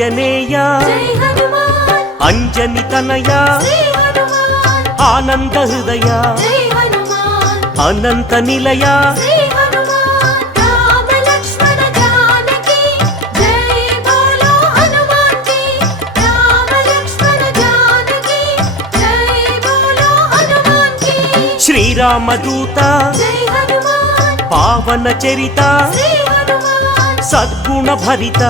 ఆంజనేయ అంజని తనయ ఆనంద హృదయ అనంత నిలయ శ్రీరామదూత పావన చరిత సద్గుణ భరిత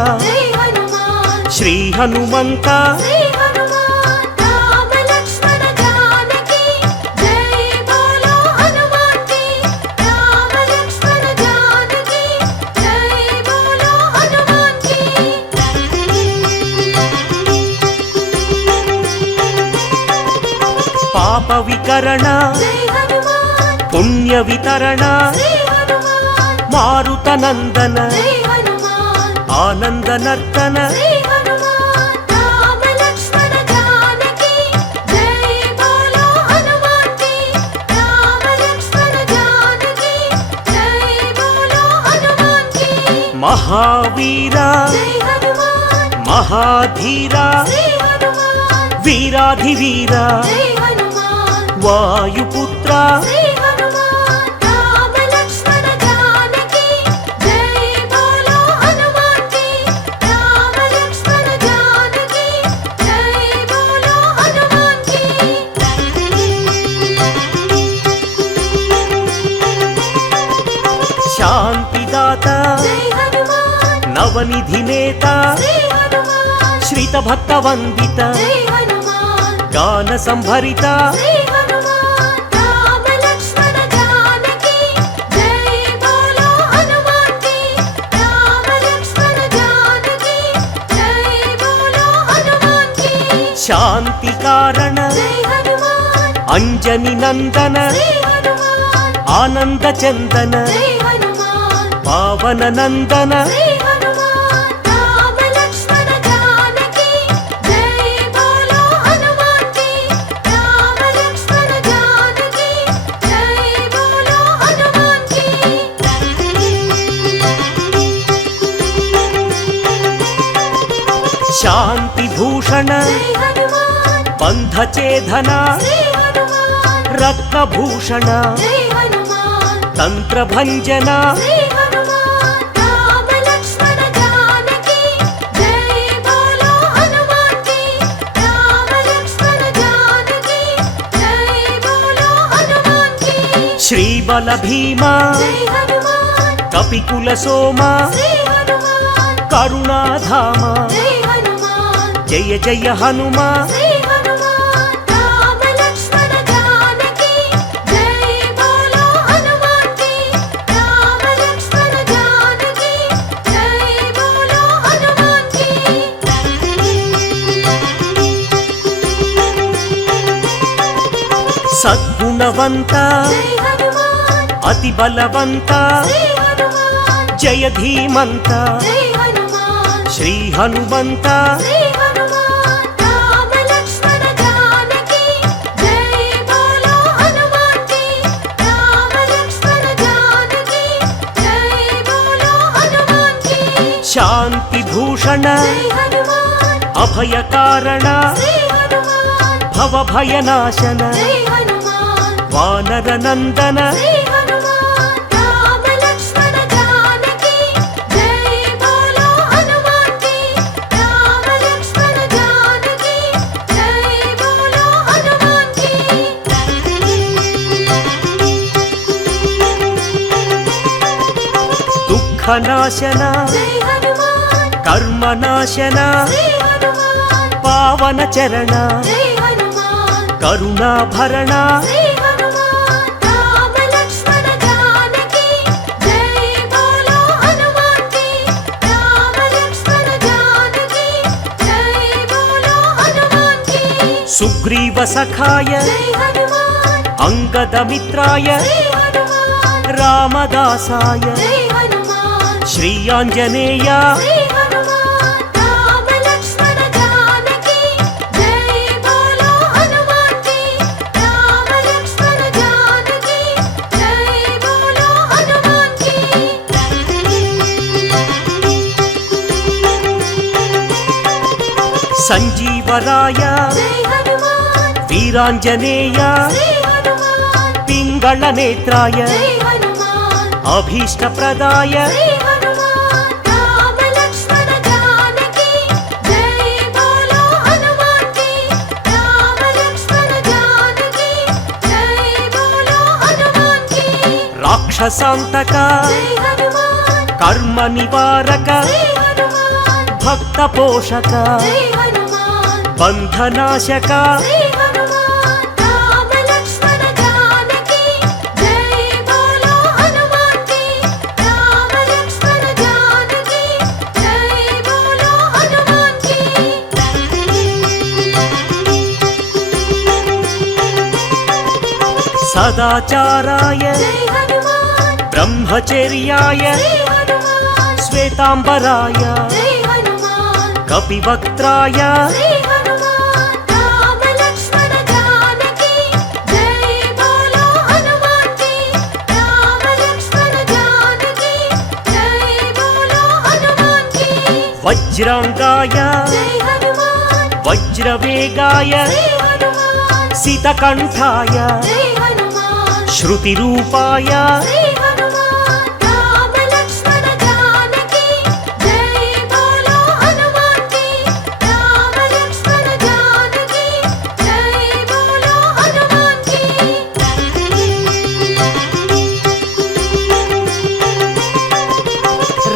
శ్రీ హనుమంత పాప వికరణ పుణ్య వితరణ మారుత నందన ఆనంద నర్తన మహావీర మహాధీర వీరాధివీర వాయుపుత్ర శాంతిదాత నవనిధి నేత శ్రీత భక్త వందిత గాన సంభరిత శాంతి కారణ అంజని నందన ఆనంద చందన పావన నందన శాంతి భూషణ బంధచేధన రత్నభూషణ తంత్రభంజన శ్రీబల భీమ కపికుల సోమ కరుణాధామ జయ జయ హనుమ సద్గుణవంత అతి బలవంత జయ ధీమంత శ్రీ హనుమంత శాంతి భూషణ అభయ కారణ భవ భయనాశన వానర నందన దుఃఖనాశన కర్మనాశన పావన చరణ కరుణాభరణ సుగ్రీవ సఖాయ అంగదమిత్రాయ రామదాసాయ శ్రీ ఆంజనేయ సంజీవరాయ జై హనుమాన్ వీరాంజనేయ శ్రీ హనుమాన్ పింగళ నేత్రాయ జై హనుమాన్ అభీష్టప్రదాయ శ్రీ హనుమాన్ రామ లక్ష్మణ జానకి జై బోలో హనుమాన్ కి రామ లక్ష్మణ జానకి జై బోలో హనుమాన్ కి రాక్షసాంతక జై హనుమాన్ కర్మ నివారక శ్రీ హనుమాన్ భక్త పోషక జై హనుమాన్ బంధనాశక శ్రీ హనుమాన్ రామ లక్ష్మణ జానకి జై బోలో హనుమాన్ కి రామ లక్ష్మణ జానకి జై బోలో హనుమాన్ కి సదాచారాయ జై హనుమాన్ బ్రహ్మచర్యాయ శ్రీ హనుమాన్ శ్వేతాంబరాయ జై హనుమాన్ కపివక్త్రాయ శ్రీ హనుమాన్ రామ లక్ష్మణ జానకి జై బోలో హనుమాన్ కి రామ లక్ష్మణ జానకి జై బోలో హనుమాన్ కి వజ్రాంగాయ జై హనుమాన్ వజ్రవేగాయ శ్రీ హనుమాన్ సితకంఠాయ జై హనుమాన్ శృతిరూపాయ శ్రీ హనుమాన్ రామ లక్ష్మణ జానకి జై బోలో హనుమాన్ కి రామ లక్ష్మణ జానకి జై బోలో హనుమాన్ కి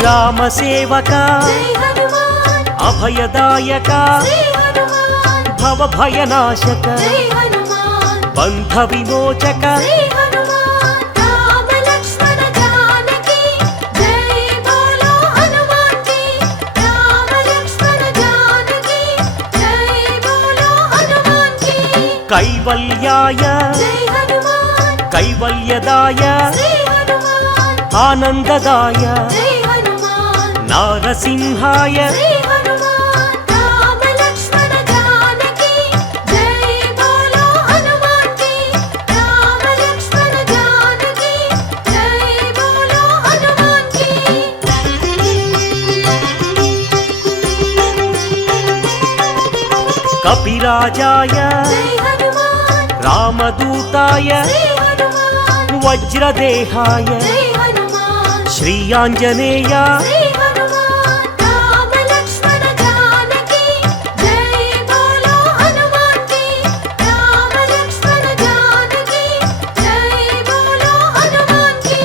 రామసేవక జై హనుమాన్ అభయదాయక శ్రీ హనుమాన్ భవభయనాశక జై హనుమాన్ బంధ విమోచక శ్రీ హనుమాన్ రామ లక్ష్మణ జానకి జై బోలో హనుమాన్ కి రామ లక్ష్మణ జానకి జై బోలో హనుమాన్ కి కైవల్యాయ జై హనుమాన్ కైవల్యదాయ శ్రీ హనుమాన్ ఆనందదాయ జై హనుమాన్ నారసింహాయ శ్రీ హనుమాన్ రామ లక్ష్మణ జానకి జై బోలో హనుమాన్ కి రామ లక్ష్మణ జానకి జై బోలో హనుమాన్ కి కపిరాజాయ జై హనుమాన్ రామదూతాయ శ్రీ హనుమాన్ వజ్రదేహాయ జై హనుమాన్ శ్రీయాంజనేయ శ్రీ హనుమాన్ రామ లక్ష్మణ జానకి జై బోలో హనుమాన్ కి రామ లక్ష్మణ జానకి జై బోలో హనుమాన్ కి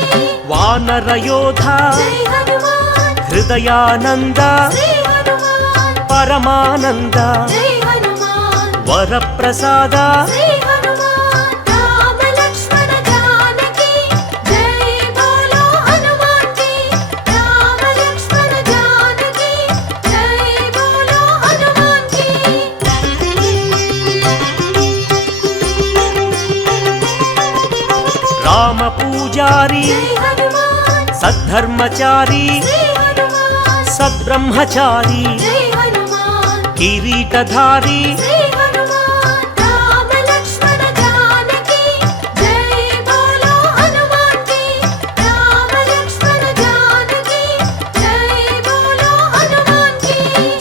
వానరయోధ జై హనుమాన్ హృదయానంద శ్రీ హనుమాన్ పరమానంద జై హనుమాన్ వరప్రసాద శ్రీ హనుమాన్ రామ లక్ష్మణ జానకి జై బోలో హనుమాన్ కి రామ లక్ష్మణ జానకి జై బోలో హనుమాన్ కి రామ పూజారి జై హనుమాన్ సద్ధర్మచారి శ్రీ హనుమాన్ సద్బ్రహ్మచారి జై హనుమాన్ కిరీటధారి శ్రీ హనుమాన్ రామ లక్ష్మణ జానకి జై బోలో హనుమాన్ కి రామ లక్ష్మణ జానకి జై బోలో హనుమాన్ కి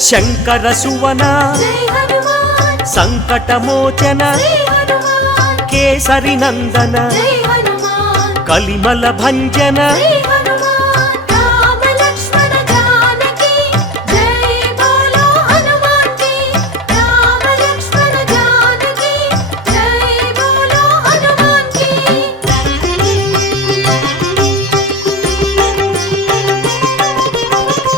శంకర సువన జై హనుమాన్ సంకటమోచన శ్రీ హనుమాన్ కేసరి నందన జై హనుమాన్ కలిమల భంజన శ్రీ హనుమాన్ రామ లక్ష్మణ జానకి జై బోలో హనుమాన్ కి రామ లక్ష్మణ జానకి జై బోలో హనుమాన్ కి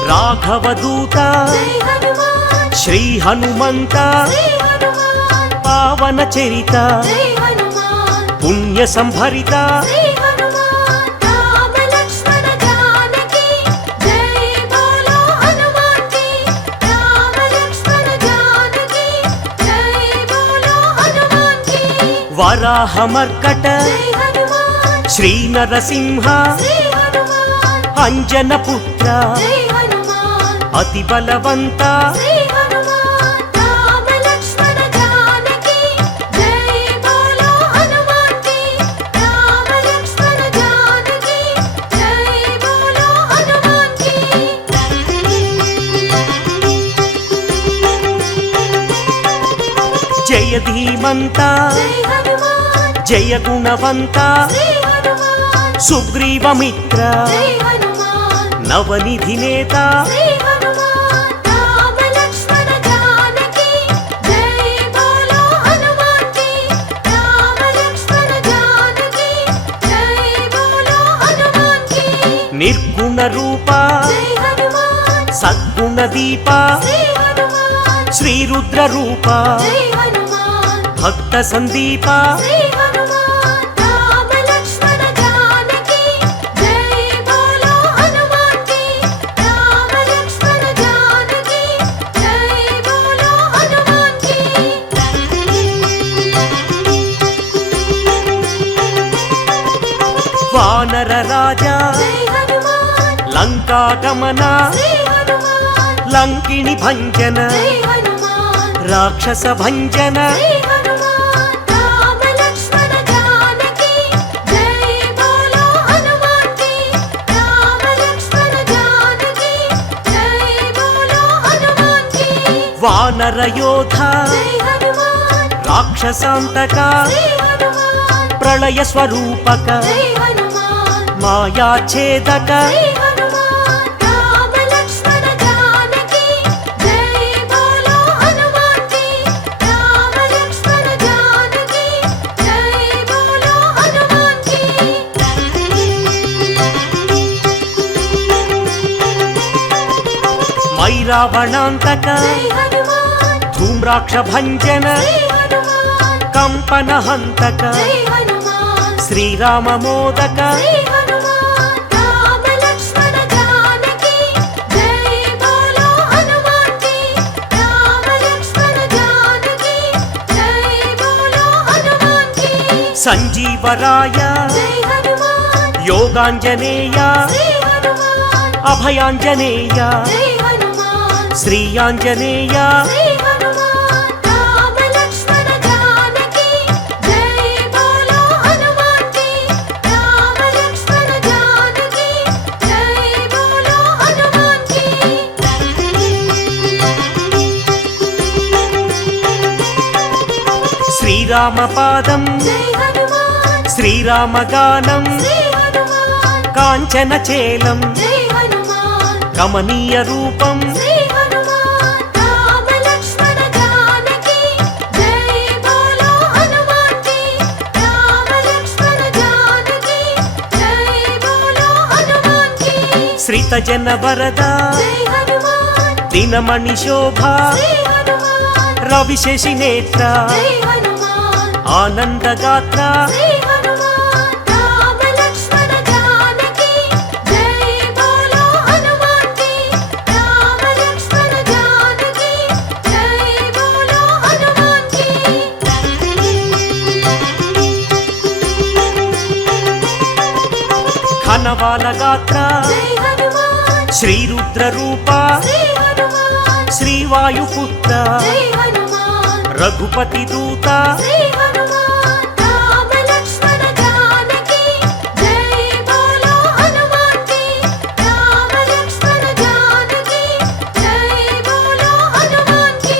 రాఘవదూత జై హనుమాన్ శ్రీ హనుమంత శ్రీ హనుమాన్ పావన చరిత జై హనుమాన్ పుణ్య సంభరిత శ్రీ హనుమాన్ రామ లక్ష్మణ జానకి జై బోలో హనుమాన్ కి రామ లక్ష్మణ జానకి జై బోలో హనుమాన్ కి వరాహమర్కట జై హనుమాన్ శ్రీ నరసింహ శ్రీ హనుమాన్ అంజన పుత్ర జై హనుమాన్ అతి బలవంత శ్రీ హనుమాన్ రామ లక్ష్మణ జానకి జై బోలో హనుమాన్ కి రామ లక్ష్మణ జానకి జై బోలో హనుమాన్ కి జయ ధీమంత జై హనుమాన్ జయ గుణవంత శ్రీ హనుమాన్ సుగ్రీవమిత్ర జై హనుమాన్ నవనిధి నేత శ్రీ హనుమాన్ రామ లక్ష్మణ జానకి జై బోలో హనుమాన్ కి రామ లక్ష్మణ జానకి జై బోలో హనుమాన్ కి నిర్గుణ రూప జై హనుమాన్ సద్గుణ దీప శ్రీ హనుమాన్ శ్రీరుద్ర రూప జై హనుమాన్ భక్త సందీప శ్రీ హనుమాన్ రామ లక్ష్మణ జానకి జై బోలో హనుమాన్ కి రామ లక్ష్మణ జానకి జై బోలో హనుమాన్ కి వానర రాజా జై హనుమాన్ లంకా గమన శ్రీ హనుమాన్ లంకిణి భంజన జై హనుమాన్ రాక్షస భంజన శ్రీ హనుమాన్ రామ లక్ష్మణ జానకి జై బోలో హనుమాన్ కి రామ లక్ష్మణ జానకి జై బోలో హనుమాన్ కి వానర యోధ జై హనుమాన్ రాక్షసాంతక శ్రీ హనుమాన్ ప్రళయ స్వరూపక జై హనుమాన్ మాయాఛేదక శ్రీ హనుమాన్ రామ లక్ష్మణ జానకి జై బోలో హనుమాన్ కి రామ లక్ష్మణ జానకి జై బోలో హనుమాన్ కి మైరావణాంతక జై హనుమాన్ ధూమ్రాక్ష భంజన శ్రీ హనుమాన్ కంపన హంతక జై హనుమాన్ శ్రీరామ మోదక శ్రీ హనుమాన్ రామ లక్ష్మణ జానకి జై బోలో హనుమాన్ కి రామ లక్ష్మణ జానకి జై బోలో హనుమాన్ కి సంజీవరాయ జై హనుమాన్ యోగాంజనేయ శ్రీ హనుమాన్ అభయాంజనేయ జై హనుమాన్ శ్రీయాంజనేయ శ్రీ హనుమాన్ రామ లక్ష్మణ జానకి జై బోలో హనుమాన్ కి రామ లక్ష్మణ జానకి జై బోలో హనుమాన్ కి శ్రీరామ పాదం జై హనుమాన్ శ్రీరామ గానం శ్రీ హనుమాన్ కాంచన చేలం జై హనుమాన్ కమనీయ రూపం శ్రీ హనుమాన్ రామ లక్ష్మణ జానకి జై బోలో హనుమాన్ కి రామ లక్ష్మణ జానకి జై బోలో హనుమాన్ కి శ్రిత జన వరద జై హనుమాన్ దినమణి శోభ శ్రీ హనుమాన్ రవిశేషి నేత్ర జై హనుమాన్ ఆనందగాత్ర శ్రీ హనుమాన్ రామ లక్ష్మణ జానకి జై బోలో హనుమాన్ కి రామ లక్ష్మణ జానకి జై బోలో హనుమాన్ కి ఘనవాల గాత్ర జై హనుమాన్ శ్రీరుద్ర రూప శ్రీ హనుమాన్ శ్రీవాయుపుత్ర జై హనుమాన్ రఘుపతి దూత శ్రీ హనుమాన్ రామ లక్ష్మణ జానకి జై బోలో హనుమాన్ కి రామ లక్ష్మణ జానకి జై బోలో హనుమాన్ కి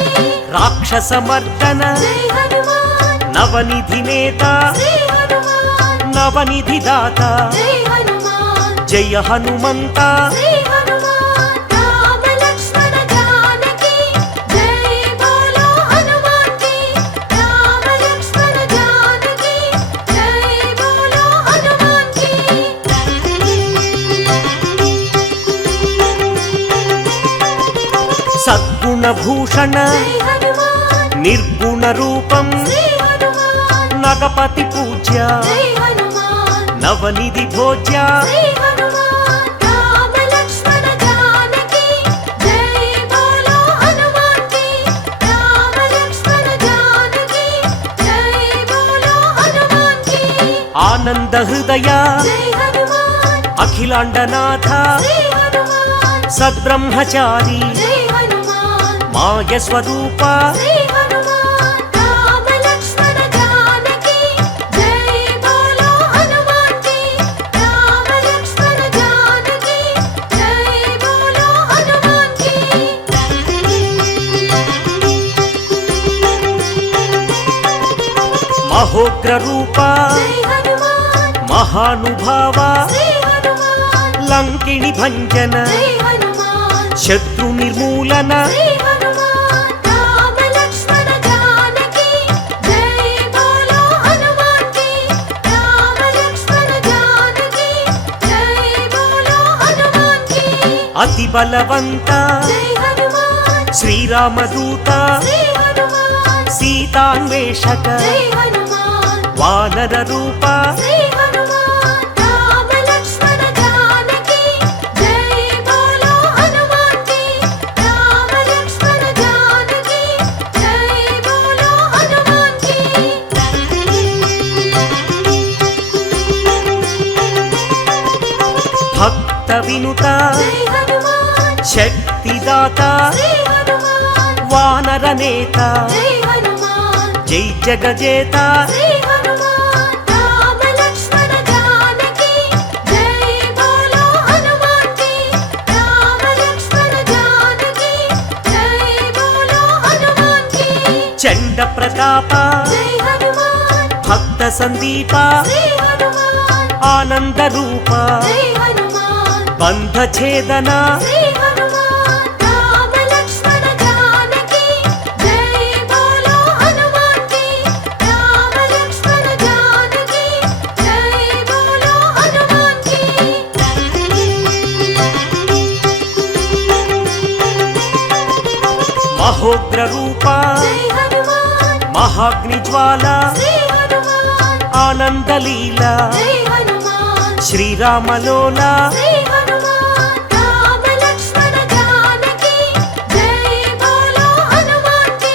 రాక్షసమర్దన జై హనుమాన్ నవనిధి నేత శ్రీ హనుమాన్ నవనిధి దాత జై హనుమాన్ జయ హనుమంత శ్రీ హనుమాన్ రామ లక్ష్మణ జానకి జై బోలో హనుమాన్ కి రామ లక్ష్మణ జానకి జై బోలో హనుమాన్ కి సద్గుణ భూషణ జై హనుమాన్ నిర్గుణ రూపం శ్రీ హనుమాన్ నగపతి పూజ్య జై హనుమాన్ నవనిధి భోజ్య శ్రీ హనుమాన్ రామ లక్ష్మణ జానకి జై బోలో హనుమాన్ కి రామ లక్ష్మణ జానకి జై బోలో హనుమాన్ కి ఆనంద హృదయ జై హనుమాన్ అఖిలాండనాథ శ్రీ హనుమాన్ సద్బ్రహ్మచారి జై హనుమాన్ మాయ స్వరూప శ్రీ హనుమాన్ రామ లక్ష్మణ జానకి జై బోలో హనుమాన్ కి రామ లక్ష్మణ జానకి జై బోలో హనుమాన్ కి అహోగ్ర రూప జై హనుమాన్ మహానుభావ శ్రీ హనుమాన్ లంకిణి భంజన జై హనుమాన్ శత్రు నిర్మూలన శ్రీ హనుమాన్ రామ లక్ష్మణ జానకి జై బోలో హనుమాన్ కి రామ లక్ష్మణ జానకి జై బోలో హనుమాన్ కి అతి బలవంత జై హనుమాన్ శ్రీరామదూత శ్రీ హనుమాన్ సీతాన్వేషక జై హనుమాన్ వానర రూప శ్రీ హనుమాన్ రామ లక్ష్మణ జానకి జై బోలో హనుమాన్ కి రామ లక్ష్మణ జానకి జై బోలో హనుమాన్ కి భక్త వినుత జై హనుమాన్ శక్తిదాత శ్రీ హనుమాన్ వానర నేత జై హనుమాన్ జై జగజేత శ్రీ హనుమాన్ రామ లక్ష్మణ జానకి జై బోలో హనుమాన్ కి రామ లక్ష్మణ జానకి జై బోలో హనుమాన్ కి చండ ప్రతాప జై హనుమాన్ భక్త సందీప శ్రీ హనుమాన్ ఆనంద రూప జై హనుమాన్ బంధ ఛేదన శ్రీ హనుమాన్ రామ లక్ష్మణ జానకి జై బోలో హనుమాన్ కి రామ లక్ష్మణ జానకి జై బోలో హనుమాన్ కి మహోగ్ర రూప జై హనుమాన్ మహాగ్ని జ్వాల శ్రీ హనుమాన్ ఆనందలీల జై హనుమాన్ శ్రీరామలోల శ్రీ హనుమాన్ రామ లక్ష్మణ జానకి జై బోలో హనుమాన్ కి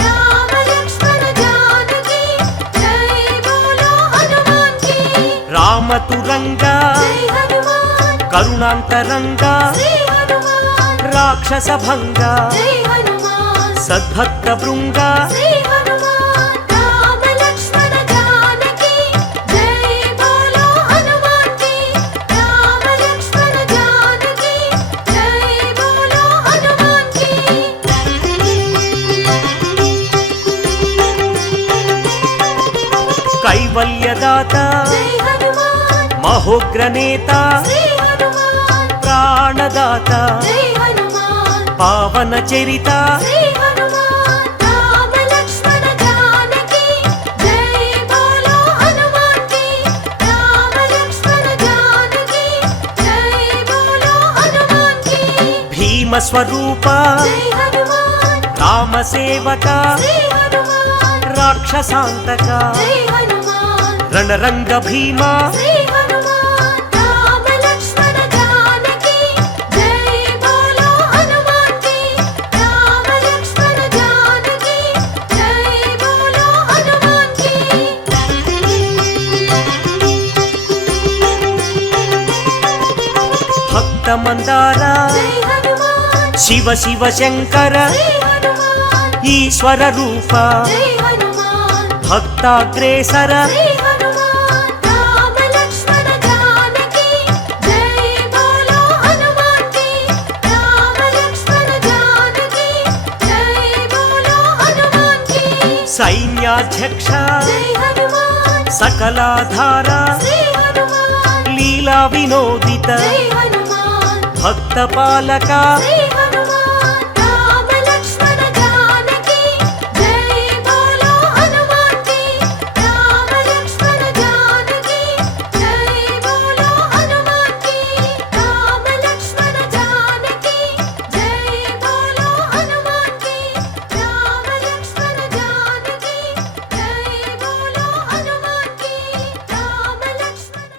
రామ లక్ష్మణ జానకి జై బోలో హనుమాన్ కి రామతురంగ జై హనుమాన్ కరుణాంతరంగ శ్రీ హనుమాన్ రాక్షస భంగ జై హనుమాన్ సద్భక్త బృంగ శ్రీ హనుమాన్ రామ లక్ష్మణ జానకి జై బోలో హనుమాన్ కి రామ లక్ష్మణ జానకి జై బోలో హనుమాన్ కి కైవల్యదాత జై హనుమాన్ మహోగ్ర నేత శ్రీ హనుమాన్ ప్రాణదాత జై హనుమాన్ పావన చరిత శ్రీ హనుమాన్ రామ లక్ష్మణ జానకి జై బోలో హనుమాన్ కి రామ లక్ష్మణ జానకి జై బోలో హనుమాన్ కి భీమ స్వరూప జై హనుమాన్ రామ సేవక శ్రీ హనుమాన్ రాక్షసాంతక జై హనుమాన్ రణరంగ భీమ శ్రీ హనుమాన్ రామ లక్ష్మణ జానకి జై బోలో హనుమాన్ కి రామ లక్ష్మణ జానకి జై బోలో హనుమాన్ కి భక్త మందార జై హనుమాన్ శివ శివ శంకర శ్రీ హనుమాన్ ఈశ్వర రూప జై హనుమాన్ భక్తాగ్రేసర శ్రీ హనుమాన్ రామ లక్ష్మణ జానకి జై బోలో హనుమాన్ కి రామ లక్ష్మణ జానకి జై బోలో హనుమాన్ కి సైన్యాధ్యక్ష జై హనుమాన్ సకలాధార శ్రీ హనుమాన్ లీలా వినోదిత జై హనుమాన్ భక్త పాలక శ్రీ హనుమాన్ రామ లక్ష్మణ జానకి జై బోలో హనుమాన్ కి రామ లక్ష్మణ జానకి జై బోలో హనుమాన్ కి రామ లక్ష్మణ జానకి జై బోలో హనుమాన్ కి రామ లక్ష్మణ జానకి జై బోలో హనుమాన్ కి రామ లక్ష్మణ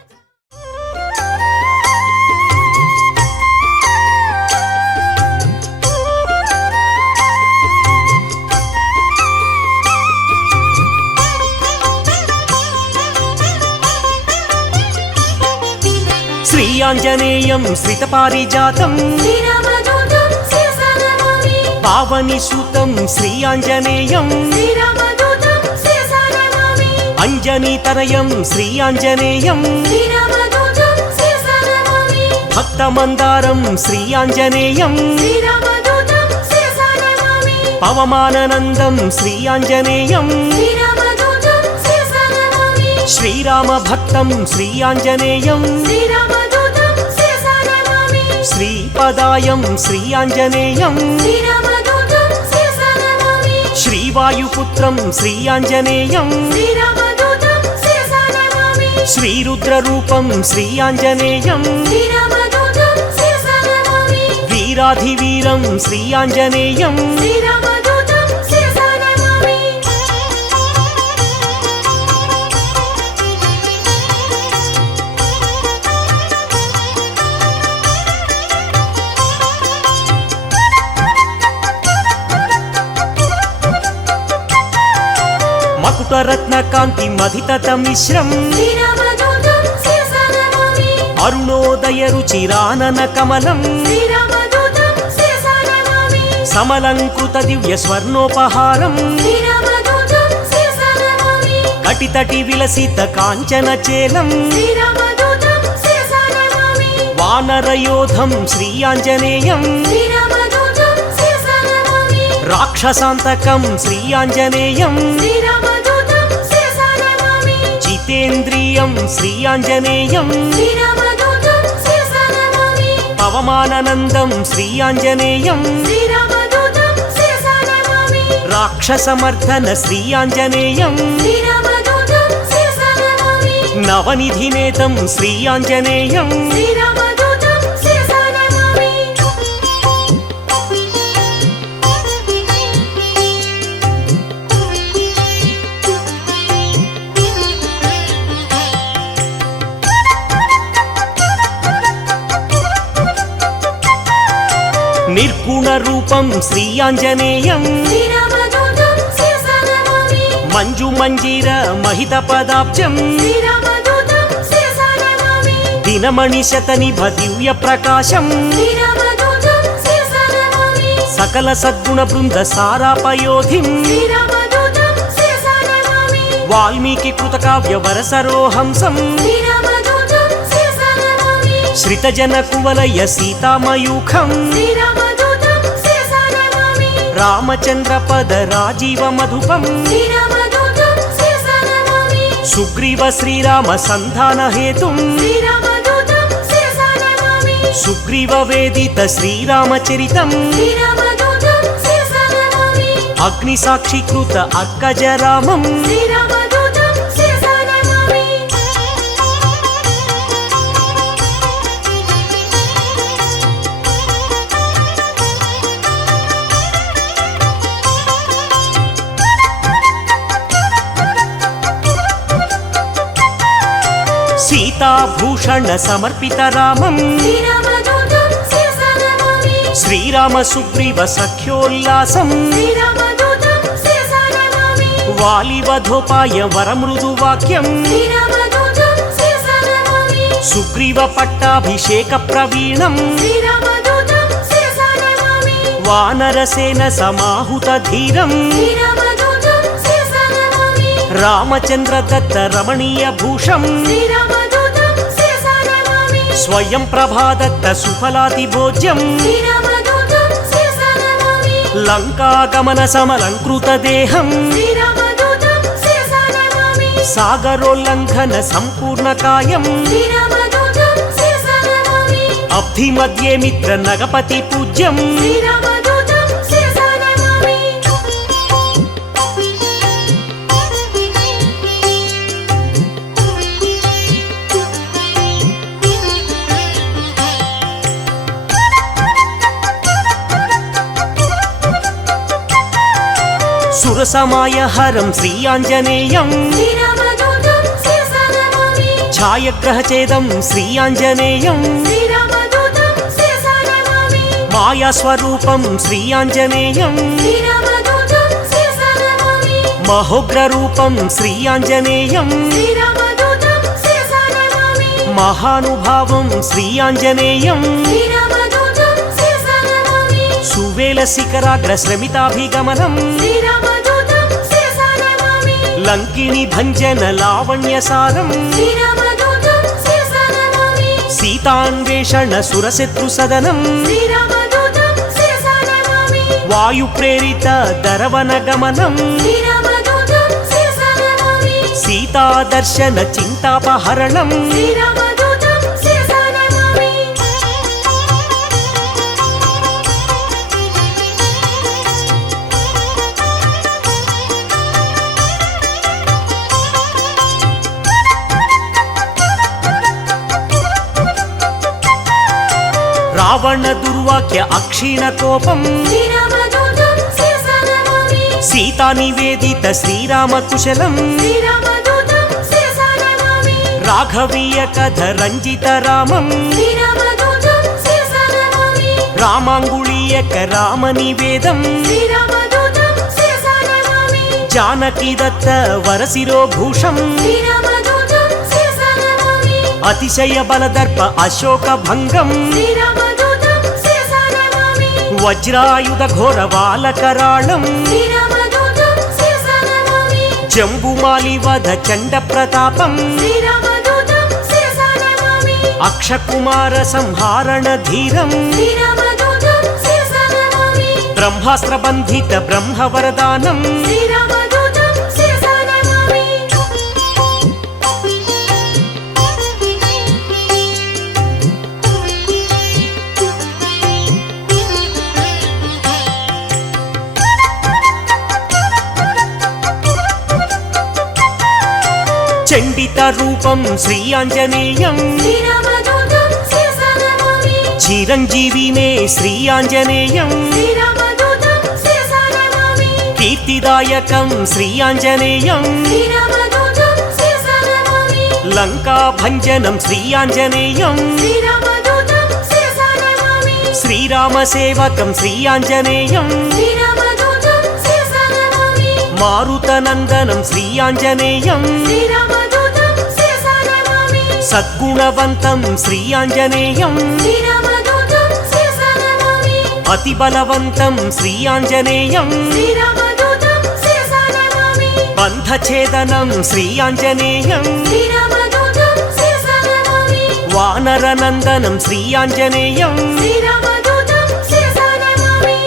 శ్రీ ఆంజనేయం శ్రితపారిజాతం శ్రీరామదూతం శిరసానమామి పావని సుతం శ్రీ ఆంజనేయం శ్రీరామదూతం శిరసానమామి అంజనీతనయం శ్రీ ఆంజనేయం శ్రీరామదూతం శిరసానమామి భక్తమందారం శ్రీ ఆంజనేయం శ్రీరామదూతం శిరసానమామి పవమాననందం శ్రీ ఆంజనేయం శ్రీరామదూతం శిరసానమామి శ్రీరామ భక్తం శ్రీయాంజనేయం శ్రీరామదూతం శిరసా నమామి శ్రీపదాయం శ్రీయాంజనేయం శ్రీరామదూతం శిరసా నమామి శ్రీవాయుపుత్రం శ్రీయాంజనేయం శ్రీరామదూతం శిరసా నమామి శ్రీరుద్రరూపం శ్రీయాంజనేయం శ్రీరామదూతం శిరసా నమామి వీరాధివీరం శ్రీయాంజనేయం శ్రీరామదూతం శిరసా నమామి మకుటరత్నకాంతి మధితత మిశ్రం శ్రీరామదూతం శిరసా నమామి అరుణోదయ రుచిరానన కమలం శ్రీరామదూతం శిరసా నమామి సమలంకృత దివ్య స్వర్ణోపహారం శ్రీరామదూతం శిరసా నమామి కటితటి విలసిత కాంచన చేలం శ్రీరామదూతం శిరసా నమామి వానరయోధం శ్రీయాంజనేయం శ్రీరామదూతం శిరసా నమామి రాక్షసాంతకం శ్రీయాంజనేయం శ్రీరామదూతం శిరసా నమామి జితేంద్రియం శ్రీయాంజనేయం శ్రీరామదూతం శిరసా నమామి పవమాననందం శ్రీయాంజనేయం శ్రీరామదూతం శిరసా నమామి రాక్షసమర్దన శ్రీయాంజనేయం శ్రీరామదూతం శిరసా నమామి నవనిధినేతం శ్రీయాంజనేయం శ్రీరామదూతం శిరసా నమామి నిర్గుణ రూపం శ్రీయాంజనేయం శ్రీరామదూతం శిరసా నమామి మంజు మంజీర మహిత పదాబ్జం శ్రీరామదూతం శిరసా నమామి దినమణి శతనిభ దివ్య ప్రకాశం శ్రీరామదూతం శిరసా నమామి సకల సద్గుణ బృంద సారాపయోధిం శ్రీరామదూతం శిరసా నమామి వాల్మీకి కృతకావ్య వరసరోహంసం శ్రీరామదూతం శిరసా నమామి శ్రితజన కువలయ సీతామయూఖం శ్రీరామదూతం శిరసా నమామి రామచంద్ర పద రాజీవ మధుపం శ్రీరామదూతం శిరసా నమామి సుగ్రీవ శ్రీరామ సంధాన హేతుం శ్రీరామదూతం శిరసా నమామి సుగ్రీవ వేదిత శ్రీరామచరితం శ్రీరామదూతం శిరసా నమామి అగ్ని సాక్షికృత అక్కజరామం శ్రీరామదూతం శిరసా నమామి సీతాభూషణ సమర్పిత రామం శ్రీరామదూతం శిరసా నమామి శ్రీరామ సుగ్రీవ సఖ్యోల్లాసం శ్రీరామదూతం శిరసా నమామి వాలివధోపాయ వరమృదు వాక్యం శ్రీరామదూతం శిరసా నమామి సుగ్రీవ పట్టాభిషేక ప్రవీణం శ్రీరామదూతం శిరసా నమామి వానరసేన సమాహుత ధీరం శ్రీరామదూతం శిరసా నమామి రామచంద్ర దత్త రమణీయ భూషం శ్రీరామదూతం శిరసా నమామి స్వయం ప్రభాదత్త సుఫలాతి భోజ్యం శ్రీరామదూతం శిరసా నమామి లంకాగమన సమలంకృత దేహం శ్రీరామదూతం శిరసా నమామి సాగరోల్లంఘన సంపూర్ణ కాయం శ్రీరామదూతం శిరసా నమామి అబ్ధి మధ్యే మిత్ర నగపతి పూజ్యం శ్రీరామదూతం శిరసా నమామి సురసమాయ హరం శ్రీయాంజనేయం శ్రీరామదూతం శిరసా నమామి ఛాయగ్రహచేదం శ్రీయాంజనేయం శ్రీరామదూతం శిరసా నమామి మాయాస్వరూపం శ్రీయాంజనేయం శ్రీరామదూతం శిరసా నమామి మహోగ్రరూపం శ్రీయాంజనేయం శ్రీరామదూతం శిరసా నమామి మహానుభావం శ్రీయాంజనేయం శ్రీరామదూతం శిరసా నమామి సువేల శిఖరాగ్ర శ్రమితాభిగమనం శ్రీరామదూతం శిరసా నమామి లంకిని భంజన లావణ్యసారం శ్రీరామదూతం శిరసా నమామి సీతాన్వేషణ సురశత్రు సదనం శ్రీరామదూతం శిరసా నమామి వాయు ప్రేరిత దరవన గమనం శ్రీరామదూతం శిరసా నమామి సీత సీతాదర్శన చింతాపహరణం శ్రీరామదూతం శిరసా నమామి రావణ దుర్వాక్య అక్షీణ కోపం శ్రీరామదూతం శిరసా నమామి సీతా నివేదిత శ్రీరామ కుశలం శ్రీరామదూతం శిరసా నమామి రాఘవీయ కథ రంజిత రామం శ్రీరామదూతం శిరసా నమామి రామాంగుళీయక రామ నివేదం శ్రీరామదూతం శిరసా నమామి జానకి దత్త వరశిరోభూషం శ్రీరామదూతం శిరసా నమామి అతిశయ బలదర్ప అశోక భంగం శ్రీరామదూతం శిరసా నమామి వజ్రాయుధ ఘోర బాలకరాళం శ్రీరామదూతం శిరసా నమామి జంబుమాలి వధ చండ ప్రతాపం శ్రీరామదూతం శిరసా నమామి అక్షకుమార సంహారణ ధీరం శ్రీరామదూతం శిరసా నమామి బ్రహ్మాస్త్ర బంధిత బ్రహ్మవరదానం శ్రీరామదూతం శిరసా నమామి చండిత రూపం శ్రీ ఆంజనేయం శ్రీరామదూతం శిరసా నమామి చిరంజీవినే శ్రీ ఆంజనేయం శ్రీరామదూతం శిరసా నమామి కీర్తిదాయకం శ్రీ ఆంజనేయం శ్రీరామదూతం శిరసా నమామి లంకా భంజనం శ్రీ ఆంజనేయం శ్రీరామదూతం శిరసా నమామి శ్రీరామ సేవకం శ్రీ ఆంజనేయం శ్రీరామదూతం శిరసా నమామి మారుతనందనం శ్రీ ఆంజనేయం శ్రీరామదూతం శిరసా నమామి సద్గుణవంతం శ్రీ ఆంజనేయం శ్రీరామదూతం శిరసా నమామి అతి బలవంతం శ్రీ ఆంజనేయం శ్రీరామదూతం శిరసా నమామి బంధఛేదనం శ్రీ ఆంజనేయం శ్రీరామదూతం శిరసా నమామి వానరనందనం శ్రీ ఆంజనేయం శ్రీరామదూతం శిరసా నమామి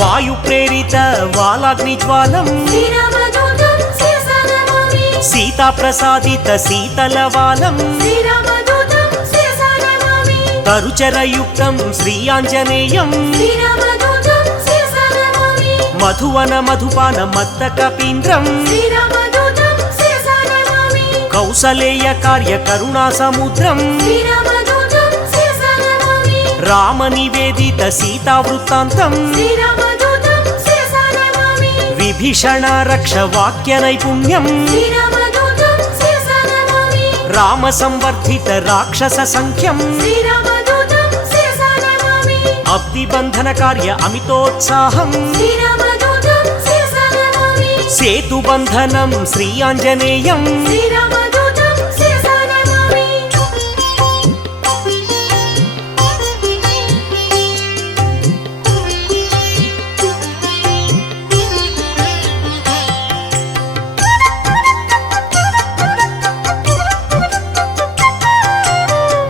వాయు ప్రేరిత వాలాగ్ని జ్వాలం శ్రీరామదూతం శిరసా నమామి సీతా ప్రసాదిత శీతలవాలం శ్రీరామదూతం శిరసా నమామి తరుచరయుక్తం శ్రీ ఆంజనేయం శ్రీరామదూతం శిరసా నమామి మధువన మధుపాన మత్త కపీంద్రం శ్రీరామదూతం శిరసా నమామి కౌసలేయ కార్య కరుణా సముద్రం శ్రీరామదూతం శిరసా నమామి రామ నివేదిత సీతా వృత్తాంతం శ్రీరామదూతం శిరసా నమామి విభీషణ రక్ష వాక్య నైపుణ్యం శ్రీరామదూతం శిరసా నమామి రామ సంవర్ధిత రాక్షస సంఖ్యం శ్రీరామదూతం శిరసా నమామి అబ్ది బంధన కార్య అమితోత్సాహం శ్రీరామదూతం శిరసా నమామి సేతు బంధనం శ్రీ ఆంజనేయం శ్రీరామదూతం శిరసా నమామి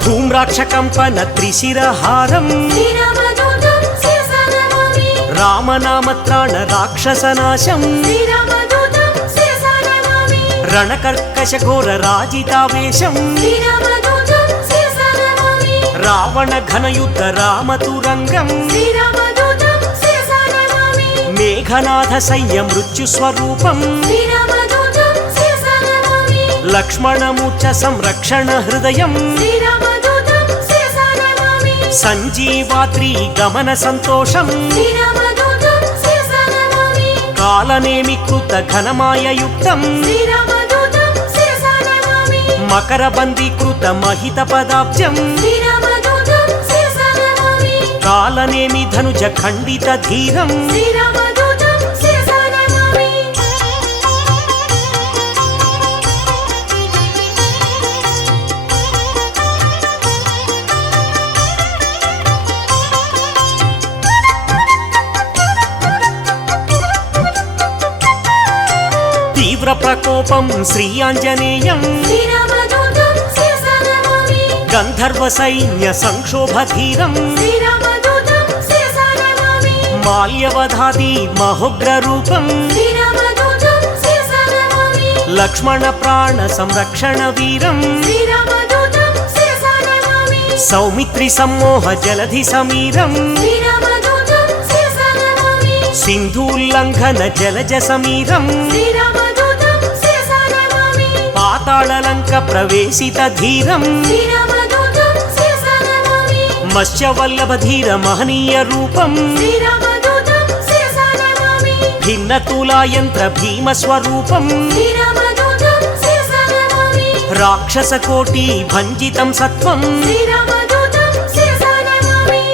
ధూమ్రాక్షకంపన త్రిశిరహారం శ్రీరామదూతం శిరసా నమామి రామనామత్రాణ రాక్షసనాశం శ్రీరామదూతం శిరసా నమామి రణకర్కశ ఘోర రాజితావేశం శ్రీరామదూతం శిరసా నమామి రావణ ఘనయుద్ధ రామతురంగం శ్రీరామదూతం శిరసా నమామి మేఘనాథ సయ్య మృత్యు స్వరూపం శ్రీరామదూతం శిరసా నమామి లక్ష్మణమూర్ఛ సంరక్షణ హృదయం శ్రీరామదూతం శిరసా నమామి సంజీవాద్రి గమన సంతోషం శ్రీరామదూతం శిరసా నమామి కాలనేమి కృత ఘనమాయయుక్తం శ్రీరామదూతం శిరసా నమామి మకర బందీకృత మహిత పదాబ్జం శ్రీరామదూతం శిరసా నమామి కాలనేమి ధనుజ ఖండిత ధీరం శ్రీరామదూతం శిరసా నమామి తీవ్ర ప్రకోపం శ్రీ ఆంజనేయం శ్రీరామదూతం శిరసా నమామి గంధర్వ సైన్య సంక్షోభధీరం శ్రీరామదూతం శిరసా నమామి మాల్యవధాది మహోగ్ర రూపం శ్రీరామదూతం శిరసా నమామి లక్ష్మణ ప్రాణ సంరక్షణ వీరం శ్రీరామదూతం శిరసా నమామి సౌమిత్రి సమ్మోహ జలధి సమీరం శ్రీరామదూతం శిరసా నమామి సింధూల్లంఘన జలజ సమీరం శ్రీరామదూతం శిరసా నమామి పాతాళలంక ప్రవేశిత ధీరం శ్రీరామదూతం శిరసా నమామి మత్స్యవల్లభ ధీర మహనీయ రూపం శ్రీరామదూతం శిరసా నమామి భిన్న తులాయంత్ర భీమ స్వరూపం శ్రీరామదూతం శిరసా నమామి రాక్షస కోటి భంజితం సత్వం శ్రీరామదూతం శిరసా నమామి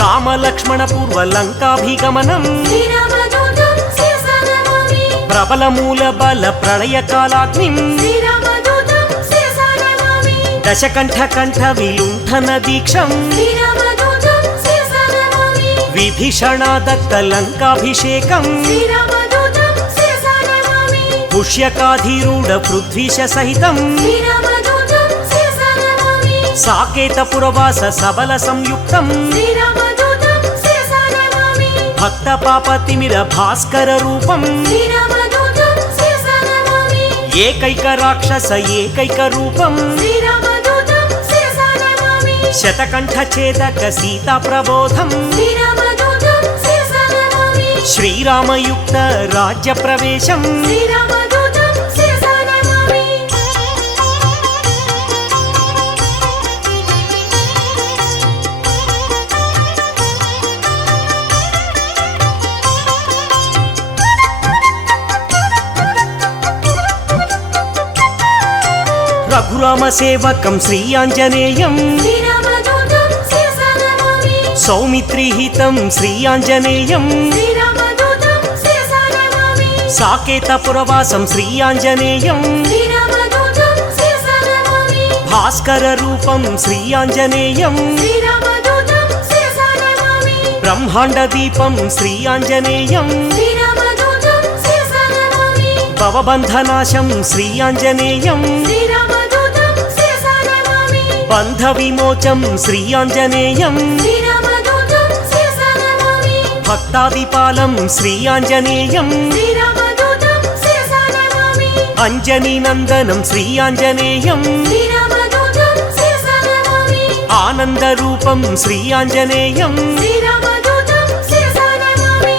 రామ లక్ష్మణ పూర్వ లంకాభిగమనం శ్రీరామదూతం శిరసా నమామి ప్రబల మూల బల ప్రళయ కాలాగ్నిం శ్రీరామదూతం శిరసా నమామి దశకంఠ కంఠ విలుంఠన దీక్షం శ్రీరామదూతం శిరసా నమామి విభీషణ దత్త లంకాభిషేకం శ్రీరామదూతం శిరసా నమామి పుష్యకాధీరూఢ పృథ్వీశ సహితం శ్రీరామదూతం శిరసా నమామి సాకేత పురవాస సబల సంయుక్తం శ్రీరామదూతం శిరసా నమామి భక్త పాపతిమిర భాస్కర రూపం శ్రీరామదూతం శిరసా నమామి ఏకైక రాక్షస ఏకైక రూపం శ్రీరామదూతం శిరసా నమామి శతకంఠ ఛేదక సీతా ప్రబోధం శ్రీరామదూతం శిరసా నమామి శ్రీరామయుక్త రాజ్య ప్రవేశం శ్రీరామదూతం శిరసా నమామి రఘురామ సేవకం శ్రీ ఆంజనేయం శ్రీరామదూతం శిరసా నమామి సౌమిత్రిహితం శ్రీ ఆంజనేయం శ్రీరామదూతం శిరసా నమామి సాకేత పురవాసం శ్రీ ఆంజనేయం శ్రీరామదూతం శిరసా నమామి భాస్కర రూపం శ్రీ ఆంజనేయం శ్రీరామదూతం శిరసా నమామి బ్రహ్మాండ దీపం శ్రీ ఆంజనేయం శ్రీరామదూతం శిరసా నమామి భవబంధనాశం శ్రీ ఆంజనేయం శ్రీరామదూతం శిరసా నమామి బంధ విమోచం శ్రీ ఆంజనేయం శ్రీరామదూతం శిరసా నమామి భక్తాదిపాలం శ్రీ ఆంజనేయం శ్రీరామదూతం శిరసా నమామి అంజనీ నందనం శ్రీ ఆంజనేయం శ్రీరామదూతం శిరసా నమామి ఆనంద రూపం శ్రీ ఆంజనేయం శ్రీరామదూతం శిరసా నమామి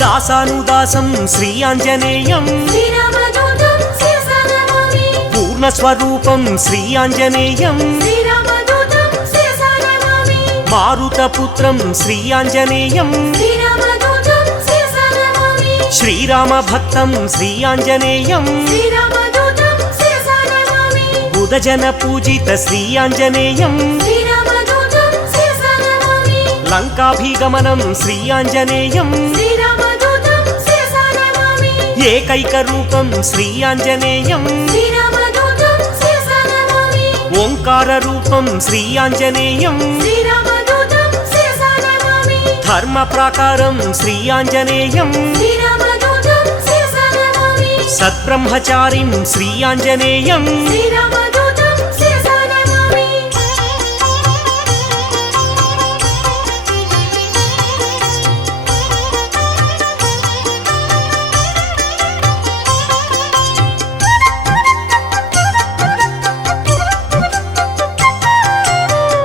దాసానుదాసం శ్రీ ఆంజనేయం శ్రీరామదూతం శిరసా నమామి పూర్ణస్వరూపం శ్రీ ఆంజనేయం శ్రీరామదూతం శిరసా నమామి మారుతపుత్రం శ్రీ ఆంజనేయం శ్రీరామదూతం శిరసా నమామి శ్రీరామ భక్తం శ్రీ ఆంజనేయం శ్రీరామదూతం శిరసా నమామి బుధజన పూజిత శ్రీ ఆంజనేయం శ్రీరామదూతం శిరసా నమామి లంకాభిగమనం శ్రీ ఆంజనేయం శ్రీరామదూతం శిరసా నమామి ఏకైక రూపం శ్రీ ఆంజనేయం శ్రీరామదూతం శిరసా నమామి ఓంకార రూపం శ్రీ ఆంజనేయం శ్రీరామదూతం శిరసా నమామి ధర్మ ప్రాకారం శ్రీ ఆంజనేయం శ్రీరామదూతం శిరసా నమామి సద్బ్రహ్మచారిం శ్రీ ఆంజనేయం శ్రీరామదూతం శిరసా నమామి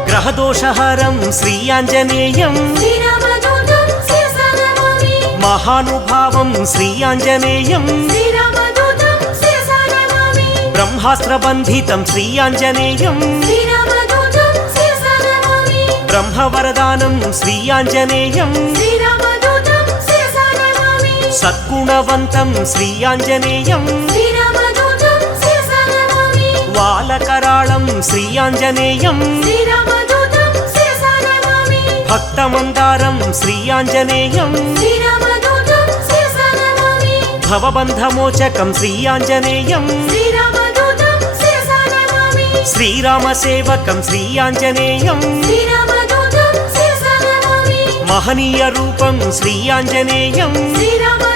గ్రహదోషహరం శ్రీ ఆంజనేయం శ్రీరామదూతం శిరసా నమామి మహానుభావం శ్రీ ఆంజనేయం శ్రీరామదూతం శిరసా నమామి బ్రహ్మాస్త్రబంధితం శ్రీ ఆంజనేయం శ్రీరామదూతం శిరసా నమామి బ్రహ్మవరదానం శ్రీ ఆంజనేయం శ్రీరామదూతం శిరసా నమామి సద్గుణవంతం శ్రీ ఆంజనేయం శ్రీరామదూతం శిరసా నమామి వాలకరాళం శ్రీ ఆంజనేయం శ్రీరామదూతం శిరసా నమామి భక్తమందారం శ్రీ ఆంజనేయం శ్రీరామదూతం శిరసా నమామి భవబంధమోచకం శ్రీ ఆంజనేయం శ్రీరామదూతం శిరసా నమామి శ్రీరామసేవకం శ్రీ ఆంజనేయం శ్రీరామదూతం శిరసా నమామి మహనీయ రూపం శ్రీ ఆంజనేయం శ్రీరామదూతం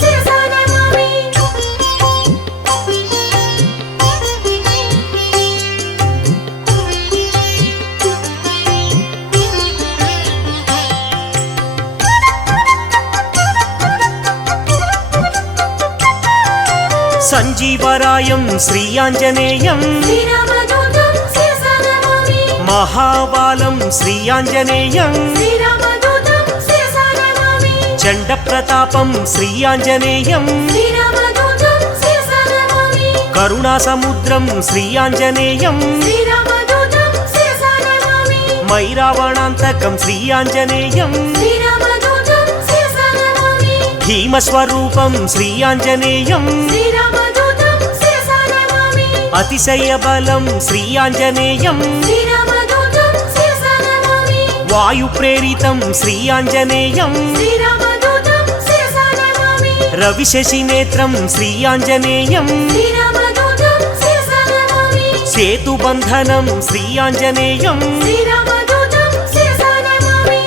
శిరసా నమామి సంజీవరాయం శ్రీ ఆంజనేయం శ్రీరామదూతం శిరసా నమామి మహాబాలం శ్రీ ఆంజనేయం శ్రీరామదూతం శిరసా నమామి చండ ప్రతాపం శ్రీ ఆంజనేయం శ్రీరామదూతం శిరసా నమామి కరుణా సముద్రం శ్రీ ఆంజనేయం శ్రీరామదూతం శిరసా నమామి మైరావణాంతకం శ్రీ ఆంజనేయం శ్రీరామదూతం శిరసా నమామి భీమస్వరూపం శ్రీ ఆంజనేయం శ్రీరామదూతం శిరసా నమామి అతిశయ బలం శ్రీ ఆంజనేయం శ్రీరామదూతం శిరసా నమామి వాయు ప్రేరితం శ్రీ ఆంజనేయం శ్రీరామదూతం శిరసా నమామి రవిశశి నేత్రం శ్రీ ఆంజనేయం శ్రీరామదూతం శిరసా నమామి సేతుబంధనం శ్రీ ఆంజనేయం శ్రీరామదూతం శిరసా నమామి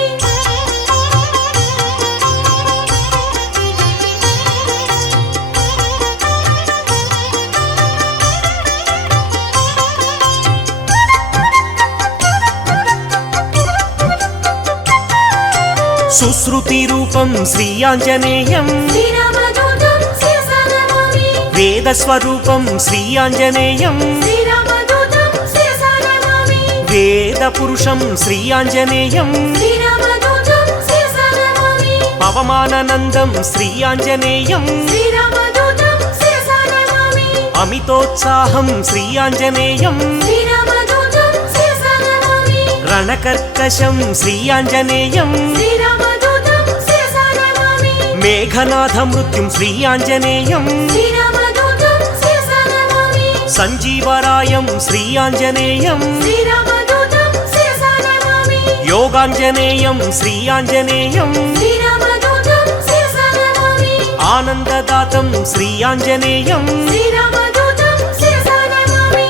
సుశ్రుతి రూపం శ్రీ ఆంజనేయం శ్రీరామదూతం శిరసా నమామి వేదస్వరూపం శ్రీ ఆంజనేయం శ్రీరామదూతం శిరసా నమామి వేద పురుషం శ్రీ ఆంజనేయం శ్రీరామదూతం శిరసా నమామి పవమానందం శ్రీ ఆంజనేయం శ్రీరామదూతం శిరసా నమామి అమితోత్సాహం శ్రీ ఆంజనేయం శ్రీరామదూతం శిరసా నమామి రణకర్కశం శ్రీ ఆంజనేయం శ్రీరామదూతం శిరసా నమామి మేఘనాథ మృత్యుం శ్రీ ఆంజనేయం శ్రీరామదూతం శిరసా నమామి సంజీవరాయం శ్రీ ఆంజనేయం శ్రీరామదూతం శిరసా నమామి యోగాంజనేయం శ్రీ ఆంజనేయం శ్రీరామదూతం శిరసా నమామి ఆనందదాతం శ్రీ ఆంజనేయం శ్రీరామదూతం శిరసా నమామి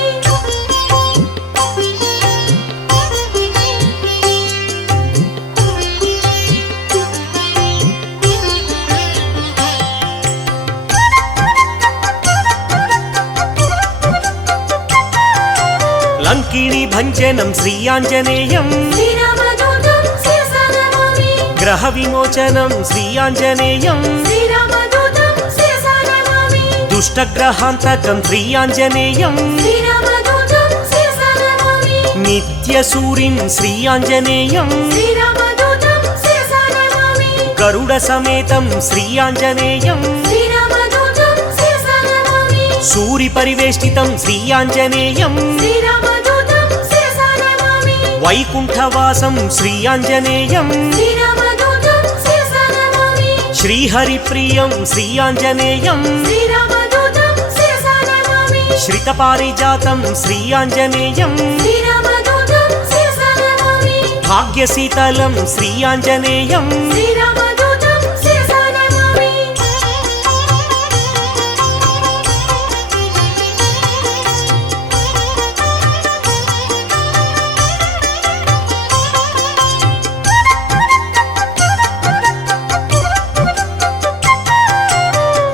లంకిణి భంజనం శ్రీ ఆంజనేయం శ్రీరామదూతం శిరసా నమామి గ్రహ విమోచనం శ్రీ ఆంజనేయం శ్రీరామదూతం శిరసా నమామి దుష్టగ్రహాంతకం శ్రీ ఆంజనేయం శ్రీరామదూతం శిరసా నమామి నిత్యసూరిం శ్రీ ఆంజనేయం శ్రీరామదూతం శిరసా నమామి గరుడ సమేతం శ్రీ ఆంజనేయం శ్రీరామదూతం శిరసా నమామి సూరి పరివేష్టితం శ్రీ ఆంజనేయం శ్రీరామదూతం శిరసా నమామి వైకుంఠవాసం శ్రీ ఆంజనేయం శ్రీరామదూతం శిరసా నమామి శ్రీహరిప్రియం శ్రీ ఆంజనేయం శ్రీరామదూతం శిరసా నమామి శ్రితపారిజాతం శ్రీ ఆంజనేయం శ్రీరామదూతం శిరసా నమామి భాగ్యశీతలం శ్రీ ఆంజనేయం శ్రీరామదూతం శిరసా నమామి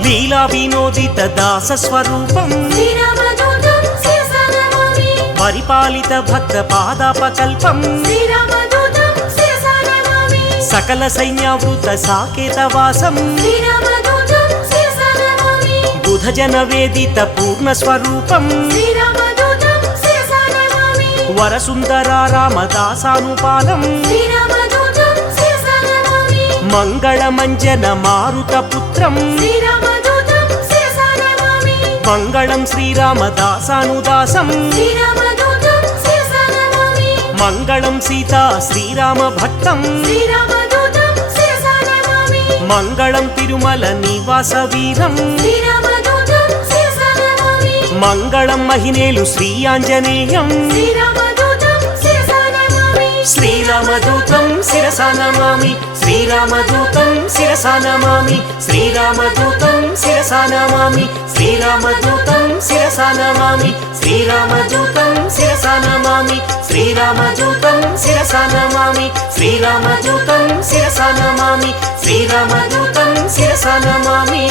లీలా వినోదిత దాస స్వరూపం శ్రీరామదూతం శిరసా నమామి పరిపాలిత భక్త పాదాపకల్పం శ్రీరామదూతం శిరసా నమామి సకల సైన్యావృత సాకేతవాసం శ్రీరామదూతం శిరసా నమామి బుధజన వేదిత పూర్ణ స్వరూపం శ్రీరామదూతం శిరసా నమామి వరసుందరారామదాసానుపాలం శ్రీరామదూతం శిరసా నమామి మంగళమంజన మారుత పుత్రం శ్రీరామదూతం శిరసా నమామి మంగళం శ్రీరామదాసానుదాసం శ్రీరామదూతం శిరసా నమామి మంగళం సీతా శ్రీరామ భక్తం శ్రీరామదూతం శిరసా నమామి మంగళం తిరుమల నివాస వీరం శ్రీరామదూతం శిరసా నమామి మంగళం మహినేలు శ్రీ ఆంజనేయం శ్రీరామదూతం శిరసా నమామి శ్రీరామదూతం శిరసా నమామి శ్రీరామదూతం శిరసా నమామి శ్రీరామదూతం శిరసా నమామి శ్రీరామదూతం శిరసా నమామి శ్రీరామదూతం శిరసా నమామి శ్రీరామదూతం శిరసా నమామి శ్రీరామదూతం శిరసా నమామి శ్రీరామదూతం శిరసా నమామి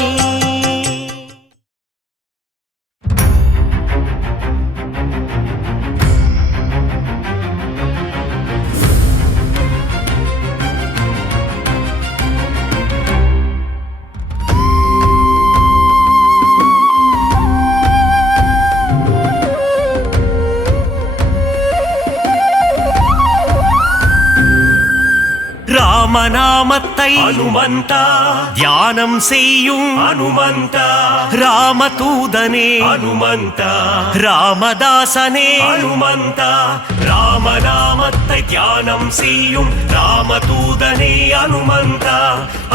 ராமநாமத்தை அனுமந்தா தியானம் செய்யும் அனுமந்தா ராமதூதனே அனுமந்தா ராமதாசனே அனுமந்தா ராமநாமத்தை தியானம் செய்யும் ராமதூதனே அனுமந்தா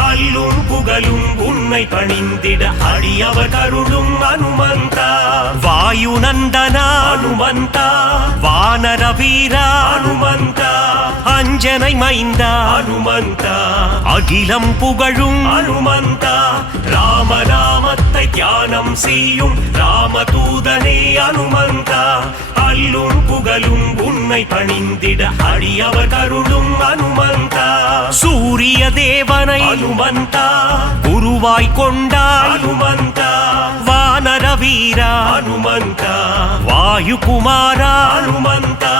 அல்லும் புகழும் உன்னை பணிந்திட அடியவர் கருளும் அனுமந்தா வாயுநந்தனா அனுமந்தா வானர வீரா அனுமந்தா அஞ்சனை மைந்தா அனுமந்தா அகிலம் புகழும் அனுமந்தா ராமநாமத்தை தியானம் செய்யும் ராமதூதனே அனுமந்தா அல்லும் புகழும் உன்னை பணிந்திட அடியவர் கருளும் அனுமந்தா சூரிய தேவனை அனுமந்தா குருவாய் கொண்டாய் அனுமந்தா வானர வீரா அனுமந்தா வாயுகுமாரா அனுமந்தா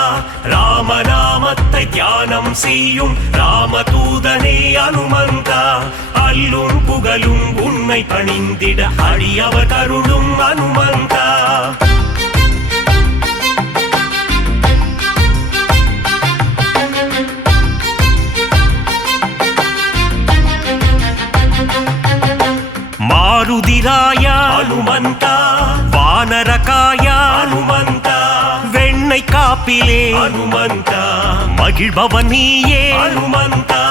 ராமநாமத்தை தியானம் செய்யும் ராமதூதனே அனுமந்தா அல்லும் புகழும் உன்னை பணிந்திட அடியவர் கருளும் அனுமந்தா மாருதிராயா அனுமந்தா வானரகாயா அனுமந்தா வெண்ணை காப்பிலே அனுமந்தா மகிழ்பவன் நீயே அனுமந்தா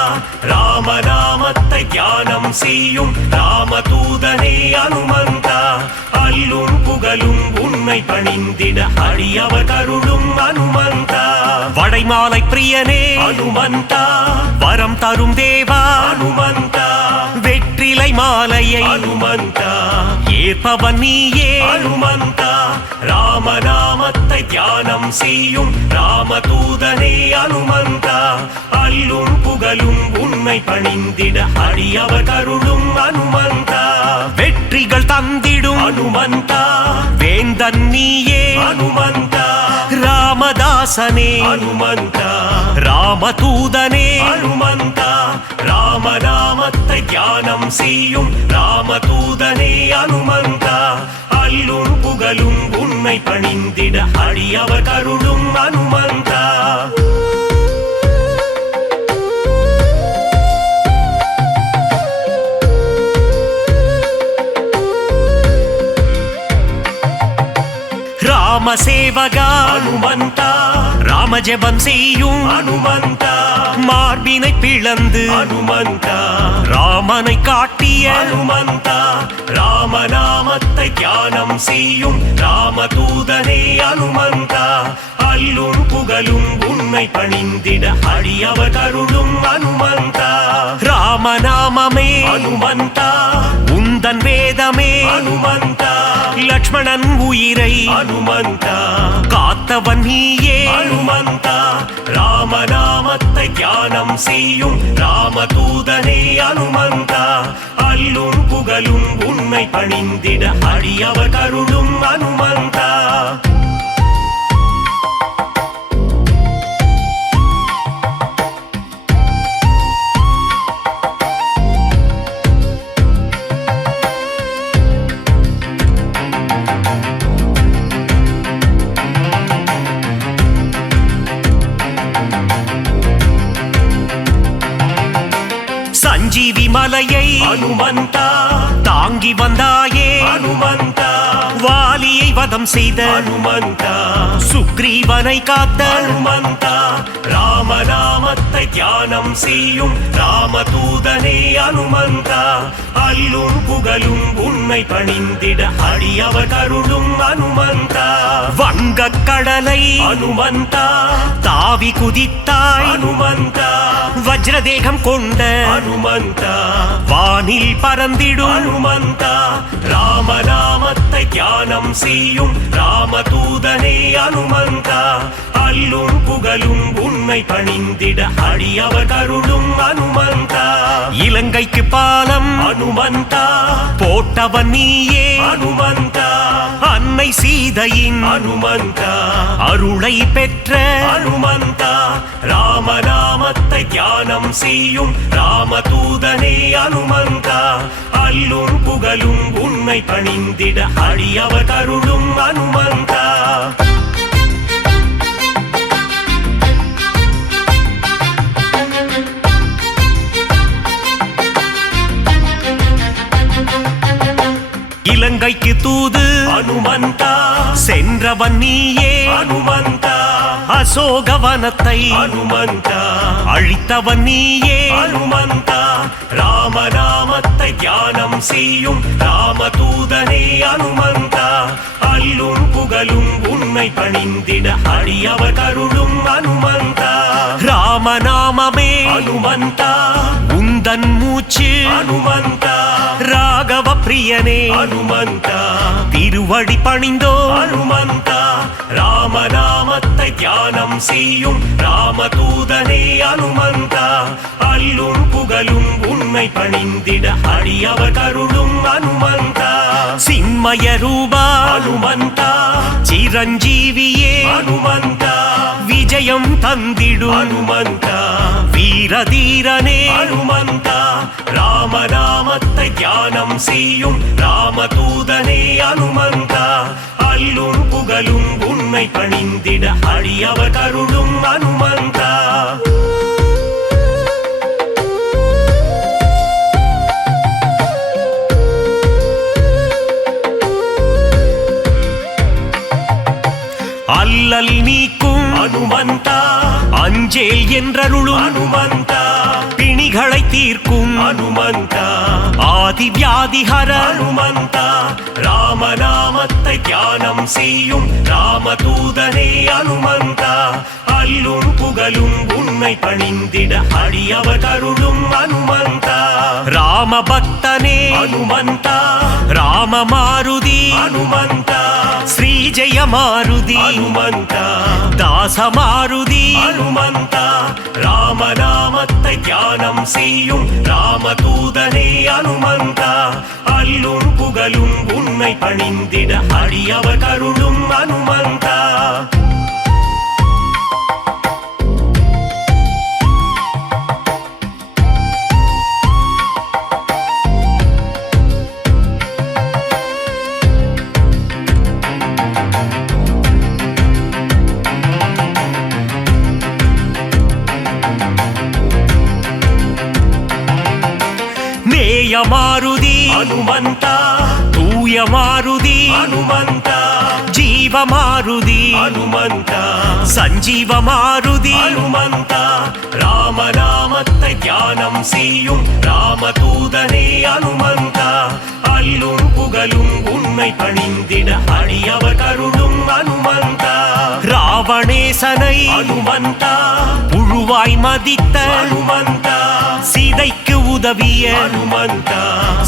ராமநாமத்தை தியானம் செய்யும் ராமதூதனே அனுமந்தா அல்லும் புகழும் உன்னை பணிந்திட அடியவர் கருளும் அனுமந்தா வடைமாலை பிரியனே அனுமந்தா வரம் தரும் தேவா அனுமந்தா வெற்றிலை மாலையை அனுமந்தா ஏற்பவன் நீயே அனுமந்தா ராமநாமத்தை தியானம் செய்யும் ராமதூதனே அனுமந்தா அல்லும் புகழும் உன்னை பணிந்திட அடியவர் கருளும் அனுமந்தா வெற்றிகள் தந்திடும் அனுமந்தா வேந்தன் நீயே அனுமந்தா ராமதாசனே அனுமந்தா ராமதூதனே அனுமந்தா ராமநாமத்தை தியானம் செய்யும் ராமதூதனே அனுமந்தா அல்லும் புகழும் உன்னை பணிந்திட அடியவர் கருளும் அனுமந்தா ராமசேவகா அனுமந்தா ராமஜெபம் செய்யும் அனுமந்தா மார்பினை பிளந்து அனுமந்தா ராமனை காட்டிய அனுமந்தா ராமநாமத்தை தியானம் செய்யும் ராமதூதனே அனுமந்தா அல்லும் புகழும் உன்னை பணிந்திட அடியவர் கருளும் அனுமந்தா ராமநாமமே அனுமந்தா உந்தன் வேதமே அனுமந்தா லக்ஷ்மணன் உயிரை அனுமந்தா காத்தவன் நீயே அனுமந்தா ராமநாமத்தை தியானம் செய்யும் ராமதூதனே அனுமந்தா அல்லும் புகழும் உன்னை பணிந்திட அடியவர் கருளும் அனுமந்தா சஞ்சீவி மலையை அனுமந்தா தாங்கி வந்தாயே அனுமந்தா வாலியை வதம் செய்த அனுமந்தா சுக்ரீவனை காத்த அனுமந்தா ராமநாமத்தை தியானம் செய்யும் ராமதூதனே அனுமந்தா அல்லும் புகழும் உன்னை பணிந்திட அடியவர் கருளும் அனுமந்தா வங்கக் கடலை அனுமந்தா தாவி குதித்தாய் அனுமந்தா வஜ்ரதேகம் கொண்ட அனுமந்தா வானில் பறந்திடும் அனுமந்தா ராமநாமத்தை தியானம் செய்யும் ராமதூதனே அனுமந்தா அல்லும் புகழும் உன்னை பணிந்திட அடியவர் கருளும் அனுமந்தா இலங்கைக்கு பாலம் அனுமந்தா போட்டவன் நீயே அனுமந்தா அன்னை சீதையின் அனுமந்தா அருளை பெற்ற அனுமந்தா ராமநாமத்தை தியானம் செய்யும் ராமதூதனே அனுமந்தா அல்லும் புகழும் உன்னை பணிந்திட அடியவர் கருளும் அனுமந்தா இலங்கைக்கு தூது அனுமந்தா சென்றவன் நீயே அனுமந்தா அசோகவனத்தை அனுமந்தா அழித்தவன் நீயே அனுமந்தா ராமநாமத்தை தியானம் செய்யும் ராமதூதனே அனுமந்தா அல்லும் புகழும் உன்னை பணிந்திட அடியவர் கருளும் அனுமந்தா ராமநாமமே அனுமந்தா உந்தன் மூச்சு அனுமந்தா ராகவ பிரியனே அனுமந்தா திருவடி பணிந்தோ அனுமந்தா ராமநாமத்தை தியானம் செய்யும் ராமதூதனே அனுமந்தா அல்லும் புகழும் உன்னை பணிந்திட அடியவர் கருளும் அனுமந்தா சின்மய ரூபா அனுமந்தா சிரஞ்சீவியே அனுமந்தா விஜயம் தந்திடும் அனுமந்தா வீரதீரனே அனுமந்தா ராமநாமத்தை தியானம் செய்யும் ராமதூதனே அனுமந்தா அல்லும் புகழும் உன்னை பணிந்திட அடியவர் கருளும் அனுமந்தா அல்லல் நீக்கும் அனுமந்தா அஞ்சேல் என்றருளும் அனுமந்தா பிணிகளை தீர்க்கும் அனுமந்தா ஆதி வியாதிஹர அனுமந்தா ராமநாமத்தை தியானம் செய்யும் ராமதூதனே அனுமந்தா அல்லும் புகழும் உன்னை பணிந்திட அடியவர் கருளும் அனுமந்தா ராம பக்தனே அனுமந்தா ராம மாருதி அனுமந்தா ஸ்ரீஜய மாருதி அனுமந்தா தாச மாருதி அனுமந்தா ராமநாமத்தை தியானம் செய்யும் ராமதூதனே அனுமந்தா அல்லும் புகழும் உன்னை பணிந்திட அடியவர் கருளும் அனுமந்தா நேய மாருதி அனுமந்தா தூய மாருதி அனுமந்தா ஜீவ மாருதி அனுமந்தா சஞ்சீவ மாருதி அனுமந்தா ராமநாமத்தை தியானம் செய்யும் ராமதூதனே அனுமந்தா அல்லும் புகழும் உன்னை பணிந்திட அடியவர் கருளும் அனுமந்தா ராவணேசனை அனுமந்தா புழுவாய் மதித்த அனுமந்தா சீதைக்கு உதவிய அனுமந்தா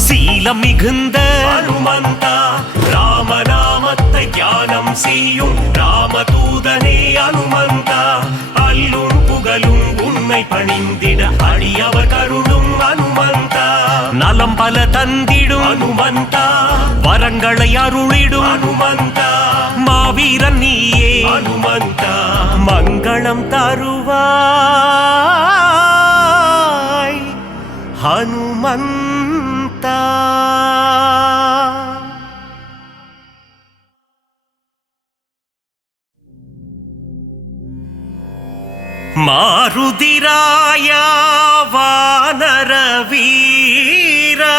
சீலம் மிகுந்த அனுமந்தா ராமநாமத்தை தியானம் செய்யும் ராமதூதனே அனுமந்தா அல்லும் புகழும் உன்னை பணிந்திட அடியவர் கருளும் அனுமந்தா நலம் பல தந்திடும் அனுமந்தா வரங்களை அருளிடும் அனுமந்தா மாவீரன் நீயே அனுமந்தா மங்களம் தருவாய் ஹனுமந்தா. மாருதிராய வானர வீரா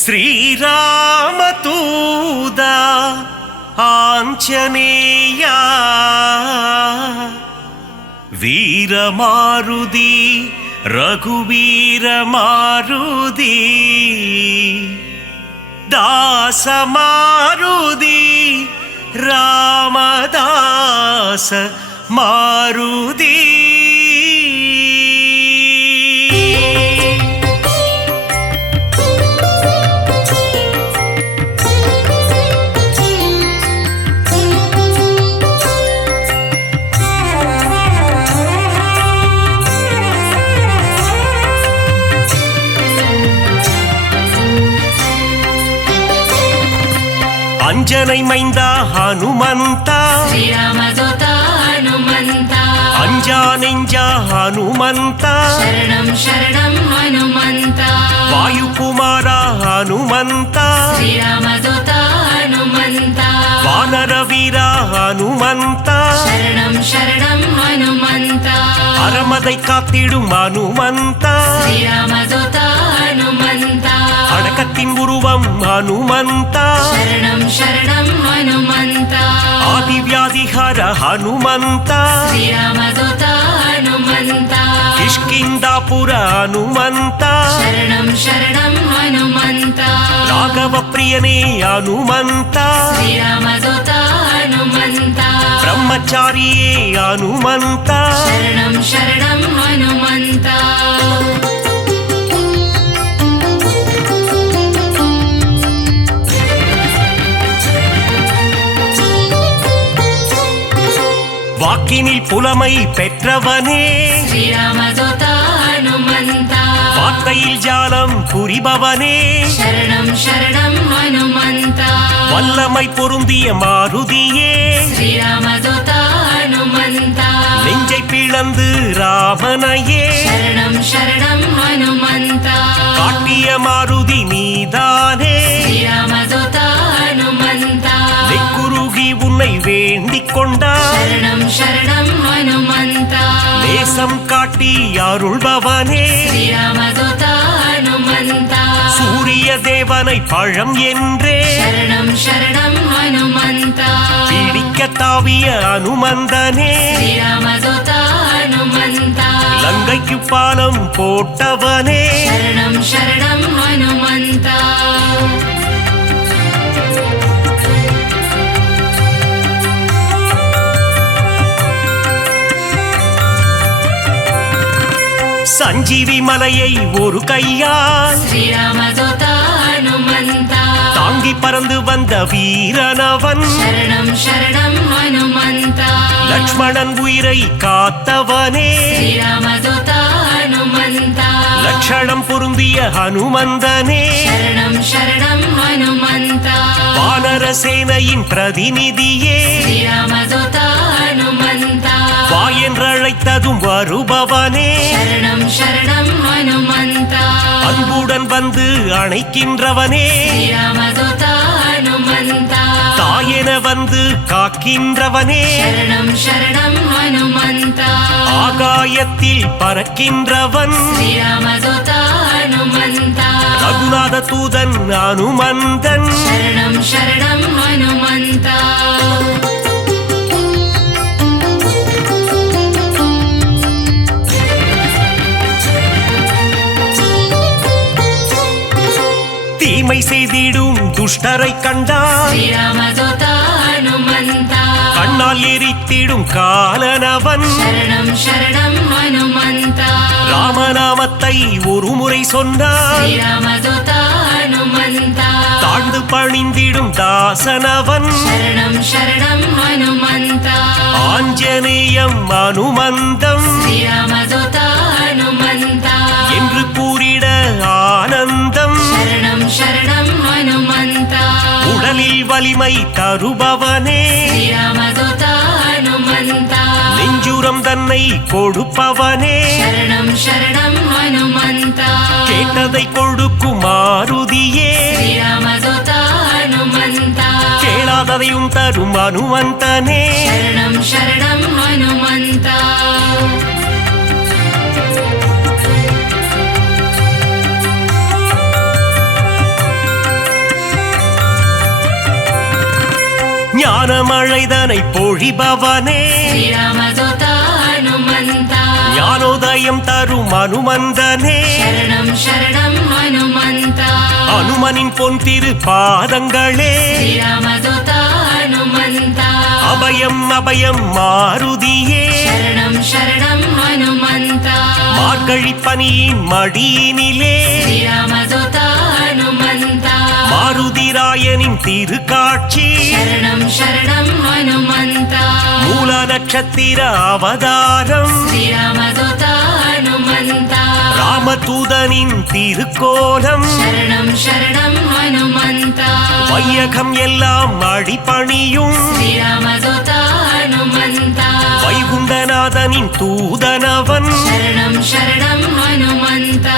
ஸ்ரீராமதூதா ಆಂಜನೇಯ ವೀರಮಾರುತಿ ರಘುವೀರ ಮಾರುತಿ ದಾಸ ಮಾರುತಿ ರಾಮದಾಸ ಮಾರುತಿ ಅಂಜನೈ ಮೈಂದ ಹನುಮಂತ ಶ್ರೀರಾಮದೂತ ಹನುಮಂತ ಅಂಜಾನೆಂಜ ಹನುಮಂತ ಶರಣಂ ಶರಣಂ ಹನುಮಂತ ವಾಯುಕುಮಾರ ಹನುಮಂತ ಶ್ರೀರಾಮದೂತ ಹನುಮಂತ ವಾನರ ವೀರ ಹನುಮಂತ ಶರಣಂ ಶರಣಂ ಹನುಮಂತ ಅರಮದೈ ಕಾத்திடும் ಹನುಮಂತ ಶ್ರೀರಾಮದೂತ ಹನುಮಂತ அடக்கத்தின் உருவம் ஹனுமந்த ಶರಣಂ ಶರಣಂ ಹನುಮಂತ ஆதிவியாதிஹர ஹனுமந்த ಶ್ರೀರಾಮದೂತ ಹನುಮಂತ ಕಿಷ್ಕಿಂದಾಪುರ ಹನುಮಂತ ಶರಣಂ ಶರಣಂ ಹನುಮಂತ ರಾಘವ ಪ್ರಿಯನೇ ಹನುಮಂತ ಶ್ರೀರಾಮದೂತ ಹನುಮಂತ ಬ್ರಹ್ಮಚಾರಿಯೇ ಹನುಮಂತ ಶರಣಂ ಶರಣಂ ಹನುಮಂತ வாக்கினில் புலமை பெற்றவனே ಶ್ರೀರಾಮದೂತ ಹನುಮಂತ வார்த்தையில் ஜாலம் புரிபவனே ಶರಣಂ ಶರಣಂ ಹನುಮಂತ வல்லமை பொருந்திய மாருதியே ಶ್ರೀರಾಮದೂತ ಹನುಮಂತ நெஞ்சை பிளந்து ராமனையே ಶರಣಂ ಶರಣಂ ಹನುಮಂತ காட்டிய மாருதி நீதானே ಶ್ರೀರಾಮದೂತ ಹನುಮಂತ நெக்குருகி உன்னை வேண்டிக் கொண்டார் ಶರಣಂ ಶರಣಂ ಹನುಮಂತ நேசம் காட்டி அருள்பவனே ಶ್ರೀರಾಮದೂತ ಹನುಮಂತ சூரிய தேவனை பழம் என்றே ಶರಣಂ ಶರಣಂ ಹನುಮಂತ பிடிக்க தாவிய அனுமந்தனே ಶ್ರೀರಾಮದೂತ ಹನುಮಂತ லங்கைக்கு பாலம் போட்டவனே ಶರಣಂ ಶರಣಂ ಹನುಮಂತ சஞ்சீவி மலையை ஒரு கையால் ಶ್ರೀರಾಮದೂತ ಹನುಮಂತ தாங்கி பறந்து வந்த வீரனவன் ಶರಣಂ ಶರಣಂ ಹನುಮಂತ லக்ஷ்மணன் உயிரை காத்தவனே ಶ್ರೀರಾಮದೂತ ಹನುಮಂತ லட்சணம் பொருந்திய ஹனுமந்தனே ಶರಣಂ ಶರಣಂ ಹನುಮಂತ வானர சேனையின் பிரதிநிதியே ಶ್ರೀರಾಮದೂತ ಹನುಮಂತ வா என்றழைத்ததும் வருபவனே ಶರಣಂ ಶರಣಂ ಹನುಮಂತ அன்புடன் வந்து அணைக்கின்றவனே ಶ್ರೀರಾಮದೂತ ಹನುಮಂತ தாயென வந்து காக்கின்றவனே ಶರಣಂ ಶರಣಂ ಹನುಮಂತ ஆகாயத்தில் பறக்கின்றவன் ಶ್ರೀರಾಮದೂತ ಹನುಮಂತ ரகுநாத தூதன் அனுமந்தன் ಶರಣಂ ಶರಣಂ ಹನುಮಂತ தீமை செய்திடும் துஷ்டரை கண்டால் ಶ್ರೀರಾಮದೂತ ಹನುಮಂತ கண்ணால் எரித்திடும் காலனவன் ಶರಣಂ ಶರಣಂ ಹನುಮಂತ ராமநாமத்தை ஒரு முறை சொன்னால் ಶ್ರೀರಾಮದೂತ ಹನುಮಂತ தாழ்ந்து பணிந்திடும் தாசனவன் ಶರಣಂ ಶರಣಂ ಹನುಮಂತ ஆஞ்சநேயம் அனுமந்தம் ಶ್ರೀರಾಮದೂತ ಹನುಮಂತ என்று கூறிட ஆனந்தம் ಶರಣಂ ಶರಣಂ ಹನುಮಂತ உடலில் வலிமை தருபவனே ಶ್ರೀರಾಮದೂತ ಹನುಮಂತ நெஞ்சுரம் தன்னை கொடுப்பவனே ಶರಣಂ ಶರಣಂ ಹನುಮಂತ கேட்டதை கொடுக்கும் மாருதியே ಶ್ರೀರಾಮದೂತ ಹನುಮಂತ கேளாததையும் தரும் அனுமந்தனே ಶರಣಂ ಶರಣಂ ಹನುಮಂತ ஞானமழைதனை பொழிபவனே ಶ್ರೀರಾಮದೂತ ಹನುಮಂತ ஞானோதயம் தரும் அனுமந்தனே ಶರಣಂ ಶರಣಂ ಹನುಮಂತ அனுமனின் பொன் திரு பாதங்களே ಶ್ರೀರಾಮದೂತ ಹನುಮಂತ அபயம் அபயம் மாருதியே ಶರಣಂ ಶರಣಂ ಹನುಮಂತ மார்கழி பனியின் மடியினிலே ಶ್ರೀರಾಮದೂತ ಹನುಮಂತ மாருதிராயனின் திருக்காட்சி ಶರಣಂ ಶರಣಂ ಹನುಮಂತ மூல நட்சத்திர அவதாரம் ಶ್ರೀರಾಮದೂತ ಹನುಮಂತ ராமதூதனின் திருக்கோலம் ಶರಣಂ ಶರಣಂ ಹನುಮಂತ வையகம் எல்லாம் அடிபணியும் ಶ್ರೀರಾಮದೂತ ಹನುಮಂತ வைகுண்டநாதனின் தூதனவன் ಶರಣಂ ಶರಣಂ ಹನುಮಂತ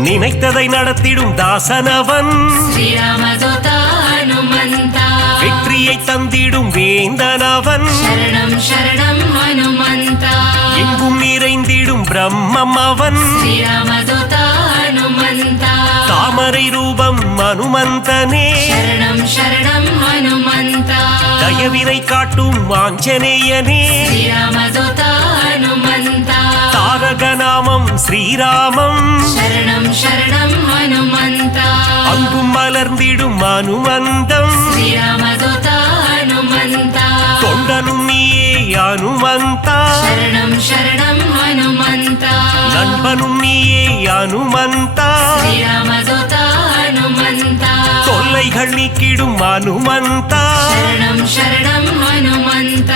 நினைத்ததை நடத்திடும் தாசனவன் ಶ್ರೀರಾಮದೂತ ಹನುಮಂತ வெற்றியை தந்திடும் வேந்தனவன் ಶರಣಂ ಶರಣಂ ಹನುಮಂತ எங்கும் நிறைந்திடும் பிரம்மம் அவன் ಶ್ರೀರಾಮದೂತ ಹನುಮಂತ தாமரை ரூபம் அனுமந்தனே ಶರಣಂ ಶರಣಂ ಹನುಮಂತ தயவினை காட்டும் ஆஞ்சநேயனே ಶ್ರೀರಾಮದೂತ ಹನುಮಂತ தாரக நாமம் ஸ்ரீராமம் ಶರಣಂ ಶರಣಂ ಹನುಮಂತ அங்கும் மலர்ந்திடும் அனுமந்தம் ಶ್ರೀರಾಮದೂತ ಹನುಮಂತ தொண்டனும் நீயே அனுமந்தா ಶರಣಂ ಶರಣಂ ಹನುಮಂತ நண்பனும் நீயே அனுமந்தா ಶ್ರೀರಾಮದೂತ ಹನುಮಂತ தொல்லைகள் நீக்கிடும் அனுமந்தா ಶರಣಂ ಶರಣಂ ಹನುಮಂತ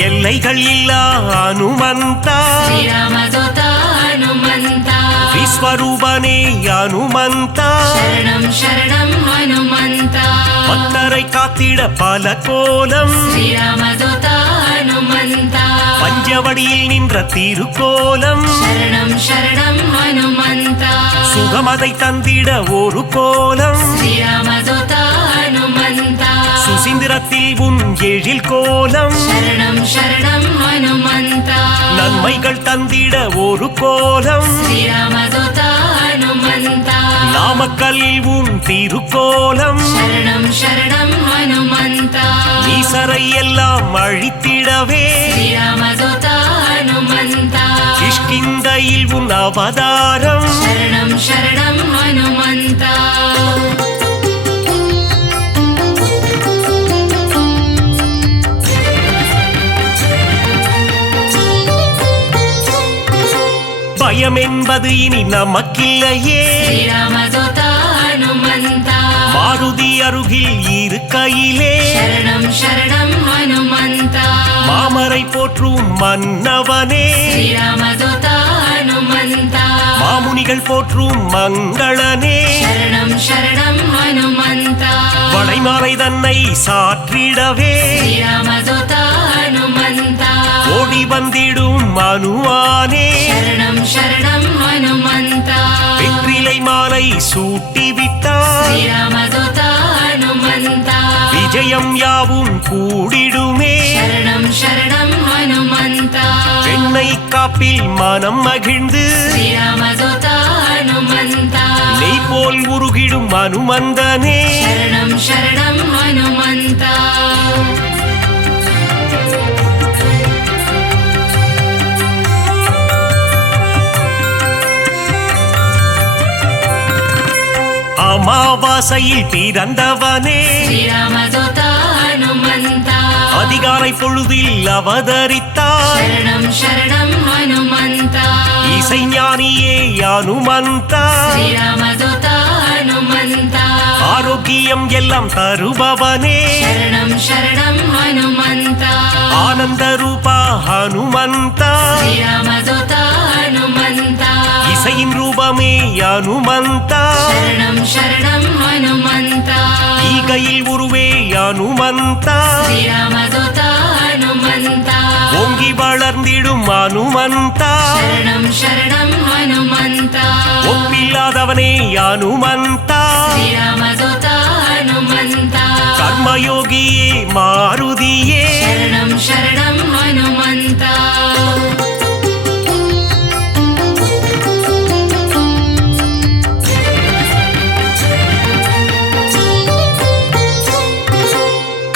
எல்லைகள் இல்லா அனுமந்தா ಶ್ರೀರಾಮದೂತ ಹನುಮಂತ விஸ்வரூபனே அனுமந்தா ಶರಣಂ ಶರಣಂ ಹನುಮಂತ பக்தரை காத்திட பல கோலம் ಶ್ರೀರಾಮದೂತ ಹನುಮಂತ பஞ்சவடியில் நின்ற திருக்கோலம் ಶರಣಂ ಶರಣಂ ಹನುಮಂತ சுகமதை தந்திட ஒரு கோலம் ಶ್ರೀರಾಮದೂತ ಹನುಮಂತ சுசீந்திரத்தில் உன் எழில் கோலம் ಶರಣಂ ಶರಣಂ ಹನುಮಂತ நன்மைகள் தந்திட ஒரு கோலம் ಶ್ರೀರಾಮದೂತ ಹನುಮಂತ நாமக்கல்லில் உன் திருக்கோலம் ಶರಣಂ ಶರಣಂ ಹನುಮಂತ ஈசரை எல்லாம் அழித்திடவே ಶ್ರೀರಾಮದೂತ ಹನುಮಂತ கிஷ்கிந்தையில் உன் அவதாரம் ಶರಣಂ ಶರಣಂ ಹನುಮಂತ பயம் என்பது இனி நமக்கில்லையே ಶ್ರೀರಾಮದೂತ ಹನುಮಂತ மாருதி அருகில் இருக்கையிலே ಶರಣಂ ಶರಣಂ ಹನುಮಂತ மாமரை போற்றும் மன்னவனே ಶ್ರೀರಾಮದೂತ ಹನುಮಂತ மாமுனிகள் போற்றும் மங்களனே ಶರಣಂ ಶರಣಂ ಹನುಮಂತ வளைமாலை தன்னை சாற்றிடவே ಶ್ರೀರಾಮದೂತ ಹನುಮಂತ ஓடி வந்திடும் மனுவானே ಶರಣಂ ಶರಣಂ ಹನುಮಂತ வெற்றிலை மாலை சூட்டிவிட்டார் ಶ್ರೀರಾಮದೂತ ಹನುಮಂತ விஜயம் யாவும் கூடிடுமே ಶರಣಂ ಶರಣಂ ಹನುಮಂತ பெண்ணை காப்பில் மனம் மகிழ்ந்து ಶ್ರೀರಾಮದೂತ ಹನುಮಂತ நெய் போல் உருகிடும் அனுமந்தனே ಶರಣಂ ಶರಣಂ ಹನುಮಂತ அமாவாசையில் பிறந்தவனே ಶ್ರೀರಾಮದೂತ ಹನುಮಂತ அதிகாலை பொழுதில் அவதரித்தார் ಶರಣಂ ಶರಣಂ ಹನುಮಂತ இசைஞானியே அனுமந்தா ಶ್ರೀರಾಮದೂತ ಹನುಮಂತ ஆரோக்கியம் எல்லாம் தருபவனே ಶರಣಂ ಶರಣಂ ಹನುಮಂತ ஆனந்த ரூபா ஹனுமந்தா ಶ್ರೀರಾಮದೂತ ಹನುಮಂತ இசையின் ரூபமே அனுமந்தா ಶರಣಂ ಶರಣಂ ಹನುಮಂತ ஈகையில் உருவே அனுமந்தா ಶ್ರೀರಾಮದೂತ ಹನುಮಂತ ஓங்கி வளர்ந்திடும் அனுமந்தா ಶರಣಂ ಶರಣಂ ಹನುಮಂತ ஒப்பில்லாதவனே ಹನುಮಂತ ಶ್ರೀರಾಮದೂತ ಹನುಮಂತ ಕರ್ಮಯೋಗಿಯೇ ಮಾರುತಿಯೇ ಶರಣಂ ಶರಣಂ ಹನುಮಂತ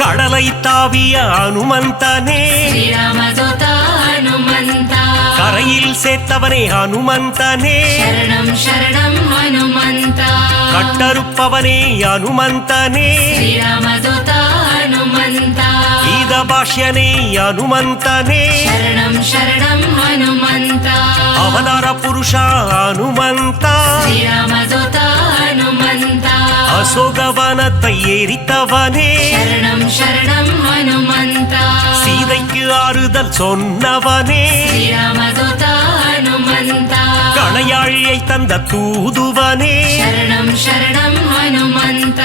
கடலை தாவிய ஹனுமந்தனே ಶ್ರೀರಾಮದೂತ ಹನುಮಂತ கரையில் சேர்த்தவனே ஹனுமந்தனே ಶರಣಂ ಶರಣಂ ಹನುಮಂತ கட்டறுப்பவனே ஹனுமந்தனே ಶ್ರೀರಾಮದೂತ ಹನುಮಂತ ಗೀತ ಭಾಷ್ಯನೇ ಹನುಮಂತನೇ ಶರಣಂ ಶರಣಂ ಹನುಮಂತ ಅವತಾರ ಪುರುಷ ಹನುಮಂತ ಶ್ರೀರಾಮದೂತ ಹನುಮಂತ அசோகவனத்தை எரித்தவனே ಶರಣಂ ಶರಣಂ ಹನುಮಂತ சீதைக்கு ஆறுதல் சொன்னவனே ಶ್ರೀರಾಮದೂತ ಹನುಮಂತ கணையாழியை தந்த தூதுவனே ಶರಣಂ ಶರಣಂ ಹನುಮಂತ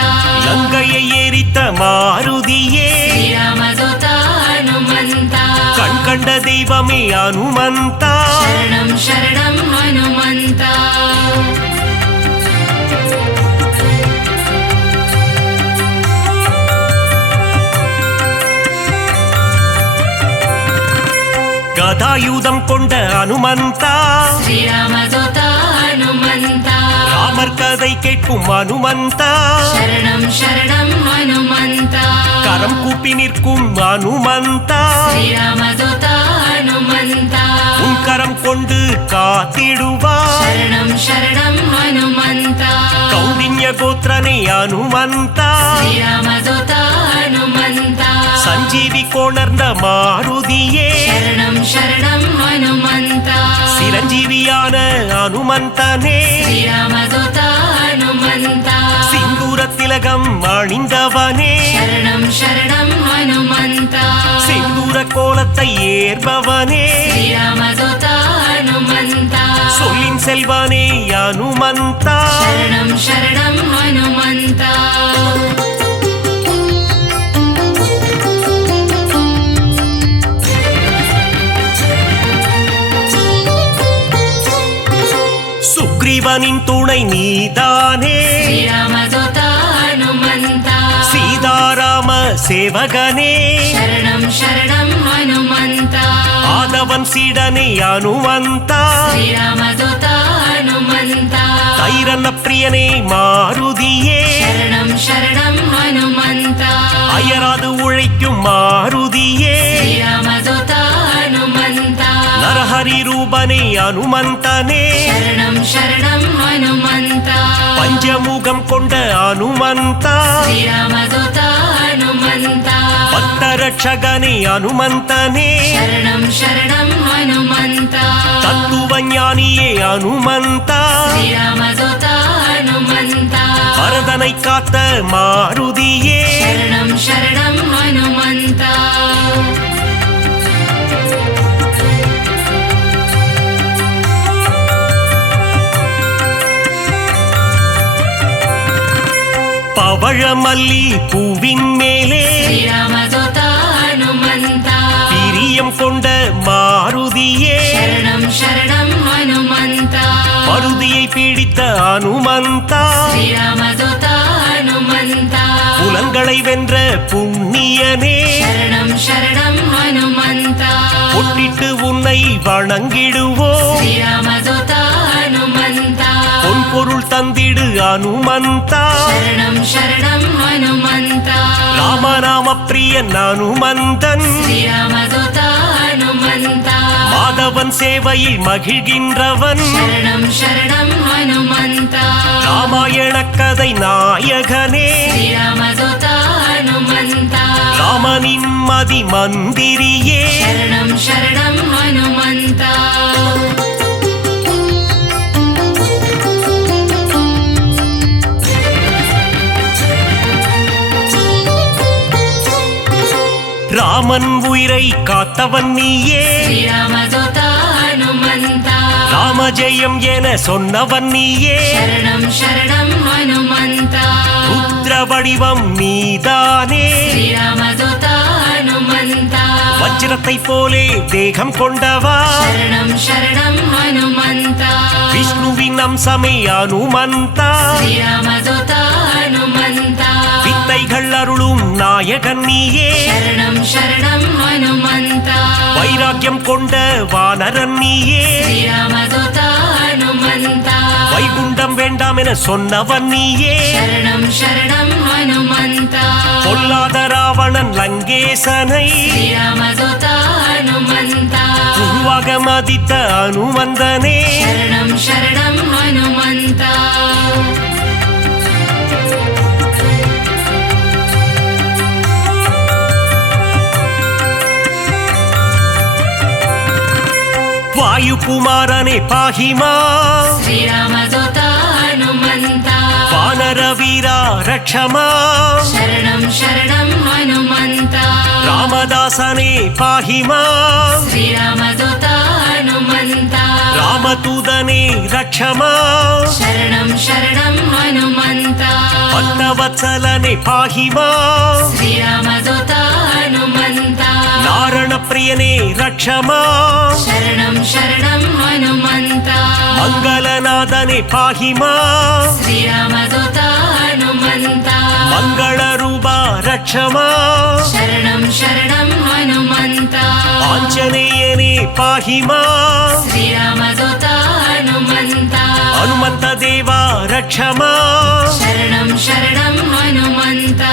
லங்கையை எரித்த மாருதியே ಶ್ರೀರಾಮದೂತ ಹನುಮಂತ கண் கண்ட தெய்வமே ஹனுமந்த ಶರಣಂ ಶರಣಂ ಹನುಮಂತ கதாயுதம் கொண்ட ஹனுமந்த ಶ್ರೀರಾಮದೂತ ಹನುಮಂತ ராமர் கதை கேட்கும் ஹனுமந்த ಶರಣಂ ಶರಣಂ ಹನುಮಂತ கரம் கூப்பி நிற்கும் ஹனுமந்த ಶ್ರೀರಾಮದೂತ ಹನುಮಂತ உன் கரம் கொண்டு காத்திடுவார் ಶರಣಂ ಶರಣಂ ಹನುಮಂತ கௌண்டின்ய கோத்திரனே ஹனுமந்த ಶ್ರೀರಾಮದೂತ ಹನುಮಂತ சஞ்சீவி கொணர்ந்த மாருதியே ಶರಣಂ ಶರಣಂ ಹನುಮಂತ சிரஞ்சீவியான ஹனுமந்தனே ಶ್ರೀರಾಮದೂತ ಹನುಮಂತ சிந்தூர திலகம் அணிந்தவனே ಶರಣಂ ಶರಣಂ ಹನುಮಂತ செந்தூர கோலத்தை ஏற்பவனே ಶ್ರೀರಾಮದೂತ ಹನುಮಂತ சொல்லின் செல்வனே ஹனுமந்த ಶರಣಂ ಶರಣಂ ಹನುಮಂತ சுக்ரீவனின் துணை நீதானே ಶ್ರೀರಾಮದೂತ ಹನುಮಂತ சீதாராம சேவகனே ಶರಣಂ ಶರಣಂ ಹನುಮಂತ ஆதவன் சீடனே ஹனுமந்த ಶ್ರೀರಾಮದೂತ ಹನುಮಂತ தைரன பிரியனே மாருதியே ಶರಣಂ ಶರಣಂ ಹನುಮಂತ அயராது உழைக்கும் மாருதியே ಶ್ರೀರಾಮದೂತ ಹನುಮಂತ நரஹரி ரூபனே ஹனுமந்தனே ಶರಣಂ ಶರಣಂ ಹನುಮಂತ பஞ்சமுகம் கொண்ட ஹனுமந்த ಶ್ರೀರಾಮದೂತ ಹನುಮಂತ பக்தரட்சகனே ஹனுமந்தனே ಶರಣಂ ಶರಣಂ ಹನುಮಂತ தத்துவஞானியே ஹனுமந்த ಶ್ರೀರಾಮದೂತ ಹನುಮಂತ பரதனை காத்த மாருதியே ಶರಣಂ ಶರಣಂ ಹನುಮಂತ பவழமல்லி பூவின் மேலே ಶ್ರೀರಾಮದೂತ ಹನುಮಂತ பிரியம் கொண்ட மாருதியே ಶರಣಂ ಶರಣಂ ಹನುಮಂತ மருதியை பிடித்த ஹனுமந்த ಶ್ರೀರಾಮದೂತ ಹನುಮಂತ புலன்களை வென்ற புண்ணியனே ಶರಣಂ ಶರಣಂ ಹನುಮಂತ பொட்டிட்டு உன்னை வணங்கிடுவோம் ಶ್ರೀರಾಮದೂತ ಹನುಮಂತ பொன் பொருள் தந்திடு ஹனுமந்த ಶರಣಂ ಶರಣಂ ಹನುಮಂತ ராமநாம பிரியன் ஹனுமந்தன் ಶ್ರೀರಾಮದೂತ ಹನುಮಂತ மாதவன் சேவையில் மகிழ்கின்றவன் ಶರಣಂ ಶರಣಂ ಹನುಮಂತ ராமாயண கதை நாயகனே ಶ್ರೀರಾಮದೂತ ಹನುಮಂತ ராமனின் மதி மந்திரியே ಶರಣಂ ಶರಣಂ ಹನುಮಂತ ராமன் உயிரை காத்தவன் நீயே ಶ್ರೀರಾಮದೂತ ಹನುಮಂತ ராமஜெயம் என சொன்னவன் நீயே ಶರಣಂ ಶರಣಂ ಹನುಮಂತ ருத்ர வடிவம் நீதானே ಶ್ರೀರಾಮದೂತ ಹನುಮಂತ வஜ்ரத்தை போலே தேகம் கொண்டவா शरणं शरणं हनुमन्ता விஷ்ணுவின் அம்சமே அனுமந்தா श्रीरामदूता हनुमन्ता வித்தைகள் அருளும் நாயகன் நீயே शरणं शरणं हनुमन्ता வைராக்கியம் கொண்ட வானரன் நீயே श्रीरामदूता हनुमन्ता வைகுண்டம் வேண்டாம் என சொன்னவன் நீயே शरणं शरणं हनुमन्ता பொல்லாத ராவணன் லங்கேசனை श्रीरामदूता हनुमन्ता உருவாக மதித்த அனுமந்தனே शरणं शरणं हनुमन्ता வாயுகுமாரனே பாஹிமா श्रीरामदूता हनुमन्ता வானர வீரா ரக்ஷமா शरणं शरणं हनुमन्ता ராமதாசனே பாஹிமா श्रीरामदूता हनुमन्ता ராமதூதனே ரக்ஷமா शरणं शरणं हनुमन्ता பக்தவத்சலனே பாஹிமா श्रीरामदूता हनुमन्ता நாரண பிரியனே ரக்ஷமா शरणं शरणं हनुमन्ता மங்களநாதனே பாஹிமா श्रीरामदूता हनुमन्ता மங்கள ரூபா ரக்ஷமா शरणं शरणं हनुमन्ता ஆஞ்சநேயனே பாஹிமா श्रीरामदूता हनुमन्ता ஹனுமந்த தேவா ரக்ஷமா शरणं शरणं हनुमन्ता